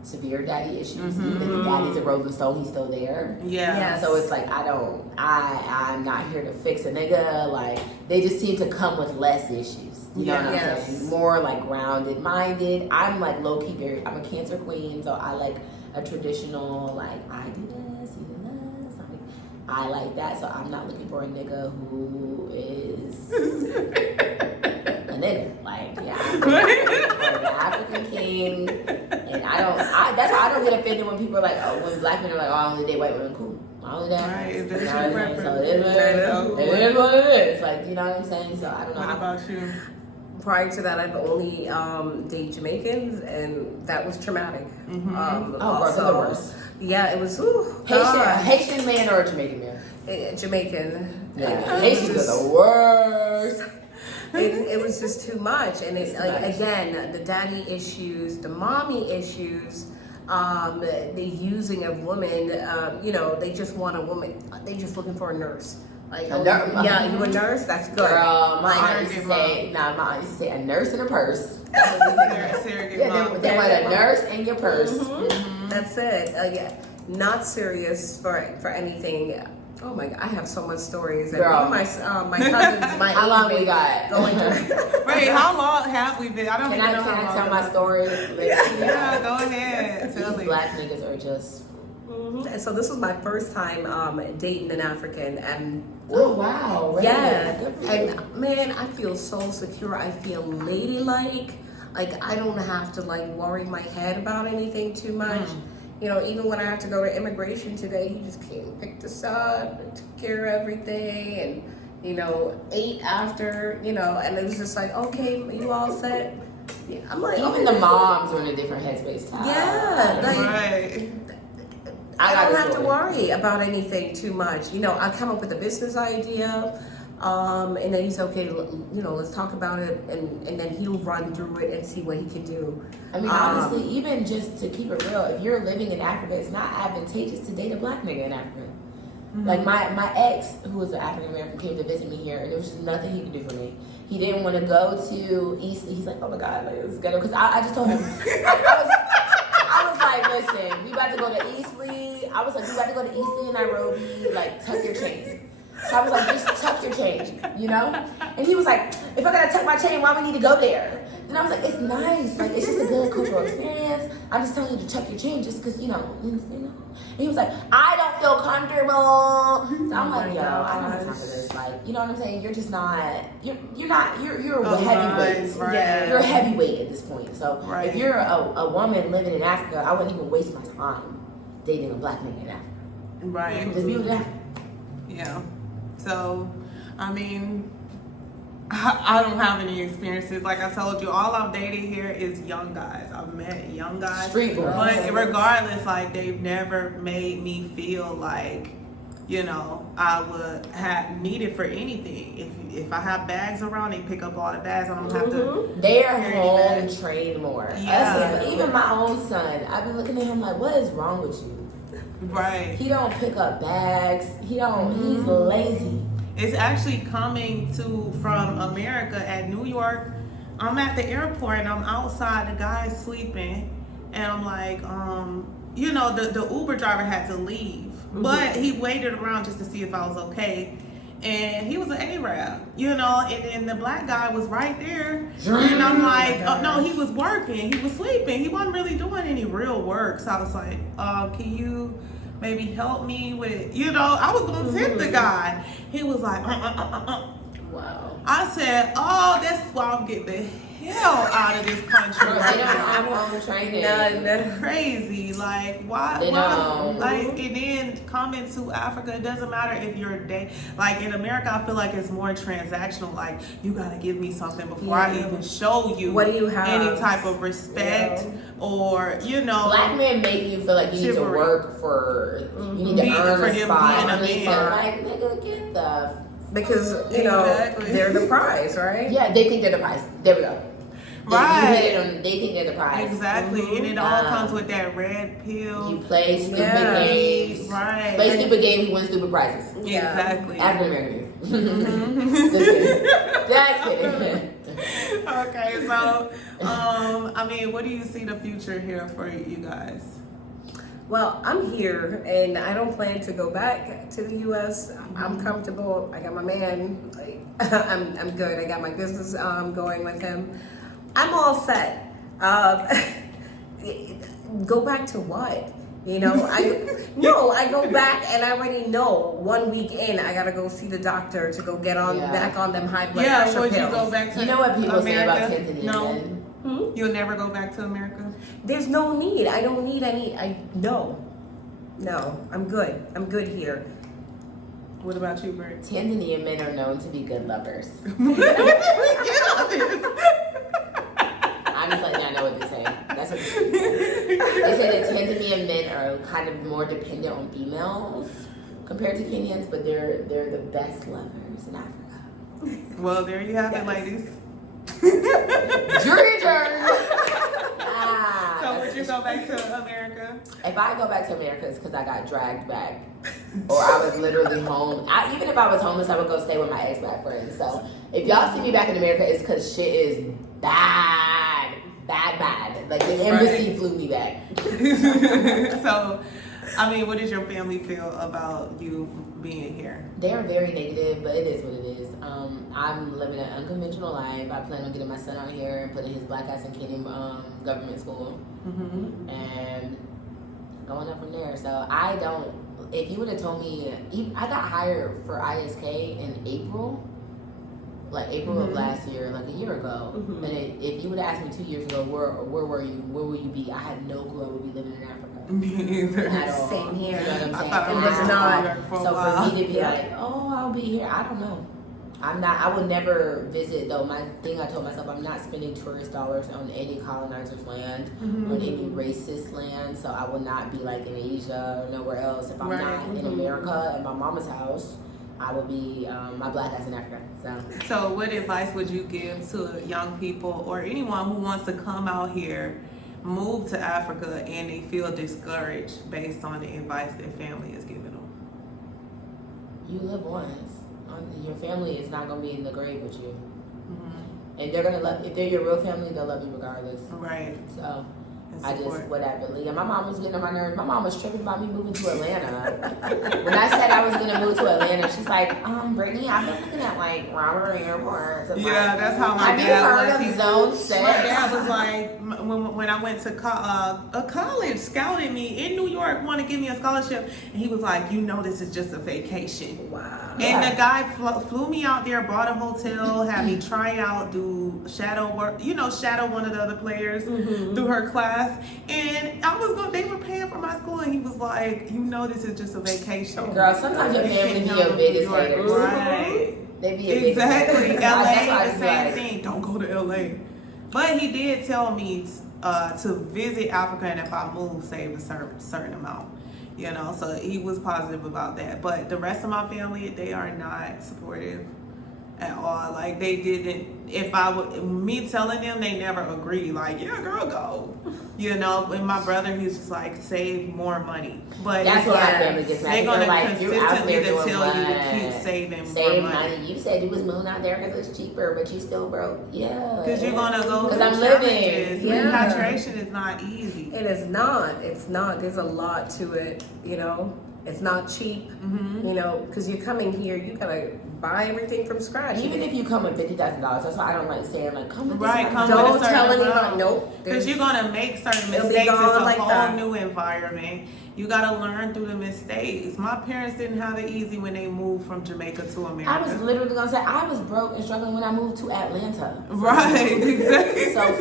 severe daddy issues. Even daddy's a Rolling Stone, he's still there. Yeah. Yes. So it's like I'm not here to fix a nigga. Like they just seem to come with less issues. You know what I'm Yes. saying? More like grounded minded. I'm like low key very. I'm a Cancer queen, so I like a traditional like I do this, you do this. Like, I like that. So I'm not looking for a nigga who is a nigga. Like I'm looking for an African king, and that's why I don't get offended when people are like, oh, when black men are like, oh, I only date white women. Cool. I only date Right, Africans. that's You know your what I'm saying? So preference. it is what it is. Like, you know what I'm saying? So I don't know. What about you? Prior to that, I've only dated Jamaicans, and that was traumatic. Oh, bro, they're the worst. Yeah, it was. God. Haitian man or a Jamaican man? Jamaican. Yeah, And Haitians are the worst. it was just too much, and it's It's like too much. again the daddy issues, the mommy issues, the using of women. They just want a woman. They just looking for a nurse. Like, A nurse. yeah, you a nurse? That's good. Girl, my aunt used to Surrogate say, a nurse and a purse. Surrogate Yeah, mom. they want a nurse and your purse. That's it. Yeah, not serious for anything. Oh my God, I have so much stories. And Girl. my cousins, my How long age we got? going through. Wait, how long have we been? I don't Can even know I how long. tell my story? Yeah, go ahead. Tell These me. black niggas are just. And so this was my first time dating an African, and Oh wow! Really? yeah, Good for you. and man, I feel so secure. I feel ladylike. Like I don't have to like worry my head about anything too much. Even when I had to go to immigration today, he just came and picked us up and took care of everything, and ate after, and it was just like, okay, you all set? Yeah, I'm like, Even the moms are in a different headspace. Yeah, like. Right. I got don't a have to story. worry about anything too much. I come up with a business idea, and then he's okay. Let's talk about it, and then he'll run through it and see what he can do. I mean, honestly, even just to keep it real, if you're living in Africa, it's not advantageous to date a black nigga in Africa. Like my ex, who was an African American, came to visit me here, and there was just nothing he could do for me. He didn't want to go to East. He's like, oh my God, like, this is ghetto. Because I just told him, I was like, listen, we about to go to Eastleigh. I was like, we about to go to Eastleigh and Nairobi. Like, tuck your chain. So I was like, just tuck your chain, And he was like, if I gotta tuck my chain, why we need to go there? And I was like, it's nice. Like, it's just a good cultural experience. I'm just telling you to tuck your chain just because, And he was like, I don't feel comfortable. So I'm like, yo, I don't have time for this. Like, you know what I'm saying? You're just not, you're a heavyweight. Right. Yeah. You're a heavyweight at this point. So Right. if you're a woman living in Africa, I wouldn't even waste my time dating a black nigga in Africa. Right. Just be with Africa. Yeah. So, I mean, I don't have any experiences. Like I told you, all I've dated here is young guys. I've met young guys. Street boys. But regardless, like, they've never made me feel like, I would have needed for anything. If I have bags around, they pick up all the bags. I don't have to. They are Very home bad. trained more. Yeah. Us, even my own son, I've been looking at him like, what is wrong with you? Right. He don't pick up bags. He's lazy. It's actually coming from America at New York. I'm at the airport and I'm outside, the guy's sleeping, and I'm like, the Uber driver had to leave, but he waited around just to see if I was okay. And he was an Arab, and then the black guy was right there. And I'm like, oh, no, he was working. He was sleeping. He wasn't really doing any real work. So I was like, can you maybe help me with, I was going to tip the guy. He was like, Wow. I said, oh, that's why I'm getting the hell out of this country They right don't now. have home training. None. Crazy. Like, why? They don't. Like, and then coming to Africa, it doesn't matter if you're like in America, I feel like it's more transactional. Like, you gotta give me something before I even show you What do you have? any type of respect or, Black men make you feel like you need to Chivalry. work for, you need to earn For a them spot. being a You man. like, nigga, get the. Because Exactly. they're the prize, right? Yeah, they think they're the prize. There we go. Right. You hit it on, they think they're the prize. Exactly. And it all comes with that red pill. You play stupid Yeah. games. Right. Play stupid games, you win stupid prizes. Yeah. Exactly. African Americans. Just kidding. Just kidding. Okay, so I mean, what do you see the future here for you guys? Well, I'm here and I don't plan to go back to the U.S. I'm comfortable. I got my man. Like, I'm good. I got my business going with him. I'm all set. Go back to what? You know, I go back and I already know 1 week in I gotta go see the doctor to go get on back on them high blood pressure would pills. you go back to You know what people say about America? Tanzania? No. You'll never go back to America? There's no need. I don't need any. No, I'm good. I'm good here. What about you, Bert? Tanzania men are known to be good lovers. I'm just letting y'all know what they're saying. That's what they say that Tanzanian men are kind of more dependent on females compared to Kenyans, but they're the best lovers in Africa. Well, there you have it, ladies. Jury turn. So would you go back to America? If I go back to America, it's because I got dragged back, or I was literally home. Even if I was homeless, I would go stay with my ex-black friends. So if y'all see me back in America, it's because shit is bad. Like the embassy flew me back. So, I mean, what does your family feel about you being here? They are very negative, but it is what it is. I'm living an unconventional life. I plan on getting my son out here and putting his black ass in Kenyan government school, and going up from there. So I don't. If you would have told me, I got hired for ISK in April. Like April of last year, like a year ago. And if you would have asked me 2 years ago, where were you? Where will you be? I had no clue I would be living in Africa. Me either. At all. Same here. You know what I'm saying? I thought it was not. So for me to be like, oh, I'll be here. I don't know. I'm not. I would never visit though. My thing, I told myself, I'm not spending tourist dollars on any colonizer's land, on any racist land. So I will not be like in Asia or nowhere else. If I'm not in America at my mama's house, I would be my black ass in Africa. So what advice would you give to young people or anyone who wants to come out here, move to Africa, and they feel discouraged based on the advice their family is giving them? You live once. Your family is not going to be in the grave with you. And they're going to love, if they're your real family, they'll love you regardless. Right. So I just, whatever. Yeah, my mom was getting on my nerves. My mom was tripping about me moving to Atlanta. When I said I was going to move to Atlanta, she's like, Brittany, I've been looking at like Robert airports. Yeah, that's how my dad was. Have you heard of Zone 6? My dad was like, when I went to a college, scouted me in New York, wanted to give me a scholarship. And he was like, you know this is just a vacation. Wow. And the guy flew me out there, bought a hotel, had me try out, do shadow work, shadow one of the other players through her class. And they were paying for my school, and he was like, this is just a vacation. Girl, sometimes your family be your biggest haters. Right. They be your exactly. biggest LA, the same thing. Don't go to LA. But he did tell me to visit Africa, and if I move, save a certain amount. So he was positive about that. But the rest of my family, they are not supportive at all. Like they didn't. Me telling them, they never agreed. Like, yeah, girl, go. And my brother, he's just like, save more money. But that's what my family gets mad. They're gonna like, consistently tell you to keep saving more money. You said you was moving out there because it's cheaper, but you still broke. Yeah. Because you're gonna go. Because I'm living. Repatriation is not easy. It is not. It's not. There's a lot to it. It's not cheap. Because you're coming here, you gotta buy everything from scratch. Even if you come with $50,000, that's why I don't like saying like come with this. Don't tell anyone. Nope. Because you're gonna make certain mistakes. It's a whole new environment. You gotta learn through the mistakes. My parents didn't have it easy when they moved from Jamaica to America. I was literally gonna say I was broke and struggling when I moved to Atlanta. Right, exactly. So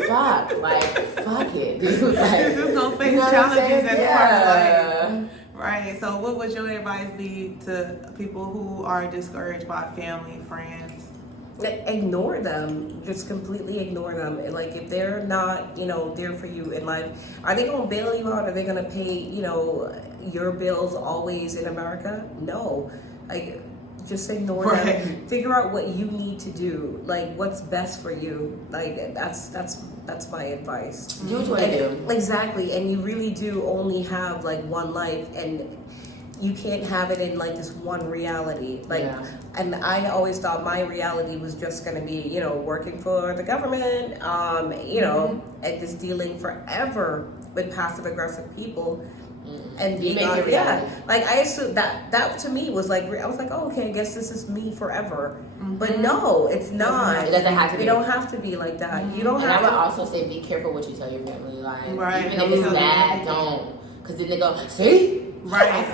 fuck it, dude. Like, you're just gonna face challenges as part of life. Right. So what would your advice be to people who are discouraged by family, friends? Ignore them. Just completely ignore them. And like if they're not, there for you in life, are they gonna bail you out? Are they gonna pay, your bills always in America? No. Like just ignore them. Figure out what you need to do. Like what's best for you. Like that's my advice. Do what you want to do. Exactly. And you really do only have like one life, and you can't have it in like this one reality. Like, Yeah. and I always thought my reality was just going to be, you know, working for the government, you know, and just dealing forever with passive aggressive people. And You being make it yeah, reality. like I assumed that to me was like, I was like, oh, okay, I guess this is me forever. But no, it's not. It doesn't have to be. It don't have to be like that. You don't And I have would to. also say be careful what you tell your family. Like, Right. even if it's bad, don't. Because then they go, see? Right.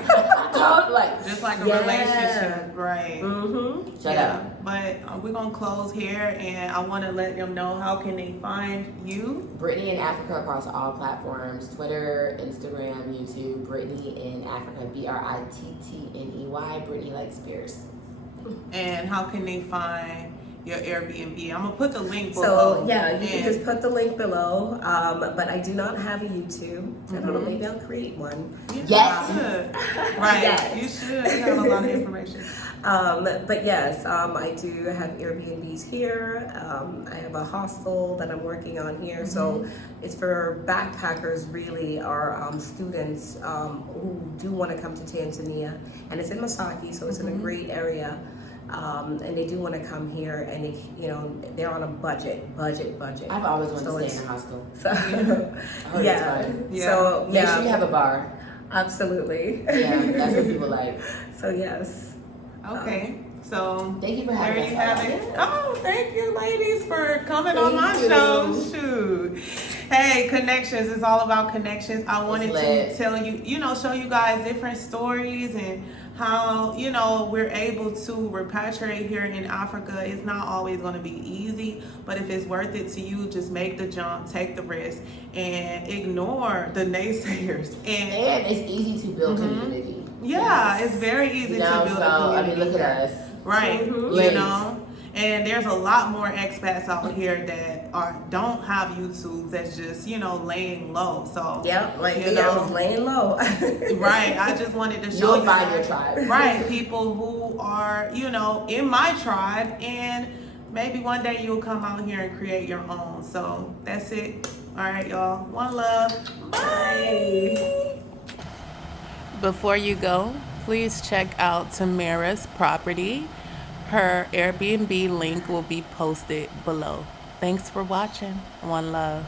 Don't, like, Just like a Yeah. relationship, right? Mm-hmm. shut up. But we're gonna close here, and I want to let them know how can they find you. Brittany in Africa across all platforms: Twitter, Instagram, YouTube. Brittany in Africa, BRITTNEY. Brittany like Spears. And how can they find your Airbnb? I'm gonna put the link So below. yeah, you can And- just put the link below. But I do not have a YouTube. I don't know, maybe I'll create one. Yeah, Yes. you should. Right, Yes. you should. You have a lot of information. But yes, I do have Airbnbs here. I have a hostel that I'm working on here. So it's for backpackers, really, or students who do want to come to Tanzania. And it's in Masaki, so it's in a great area. And they do want to come here, and they, you know, they're on a budget. I've always wanted So to it's- stay in a hostel. So I heard yeah. it's fun. Yeah. So Make yeah, sure you have a bar. absolutely. Yeah, that's what people like. So yes. Okay, so Thank you for there having you us. have it. Oh, thank you, ladies, for coming on my Thank you. show. Shoot. Hey, connections. It's all about connections. I wanted lit. to tell you, you know, show you guys different stories and how, you know, we're able to repatriate here in Africa. It's not always going to be easy, but if it's worth it to you, just make the jump, take the risk, and ignore the naysayers. And And it's easy to build community. yeah, it's very easy You know, to build so, a I community. mean, look at us. Right, you Ladies. know, and there's a lot more expats out here that don't have YouTubes, that's just, you know, laying low. So Yep, like you they know, are laying low. right. I just wanted to show You'll you find your guys, tribe. right, people who are, you know, in my tribe, and maybe one day you'll come out here and create your own. So that's it. All right, y'all. One love. Bye. Before you go, please check out Tamara's property. Her Airbnb link will be posted below. Thanks for watching. One love.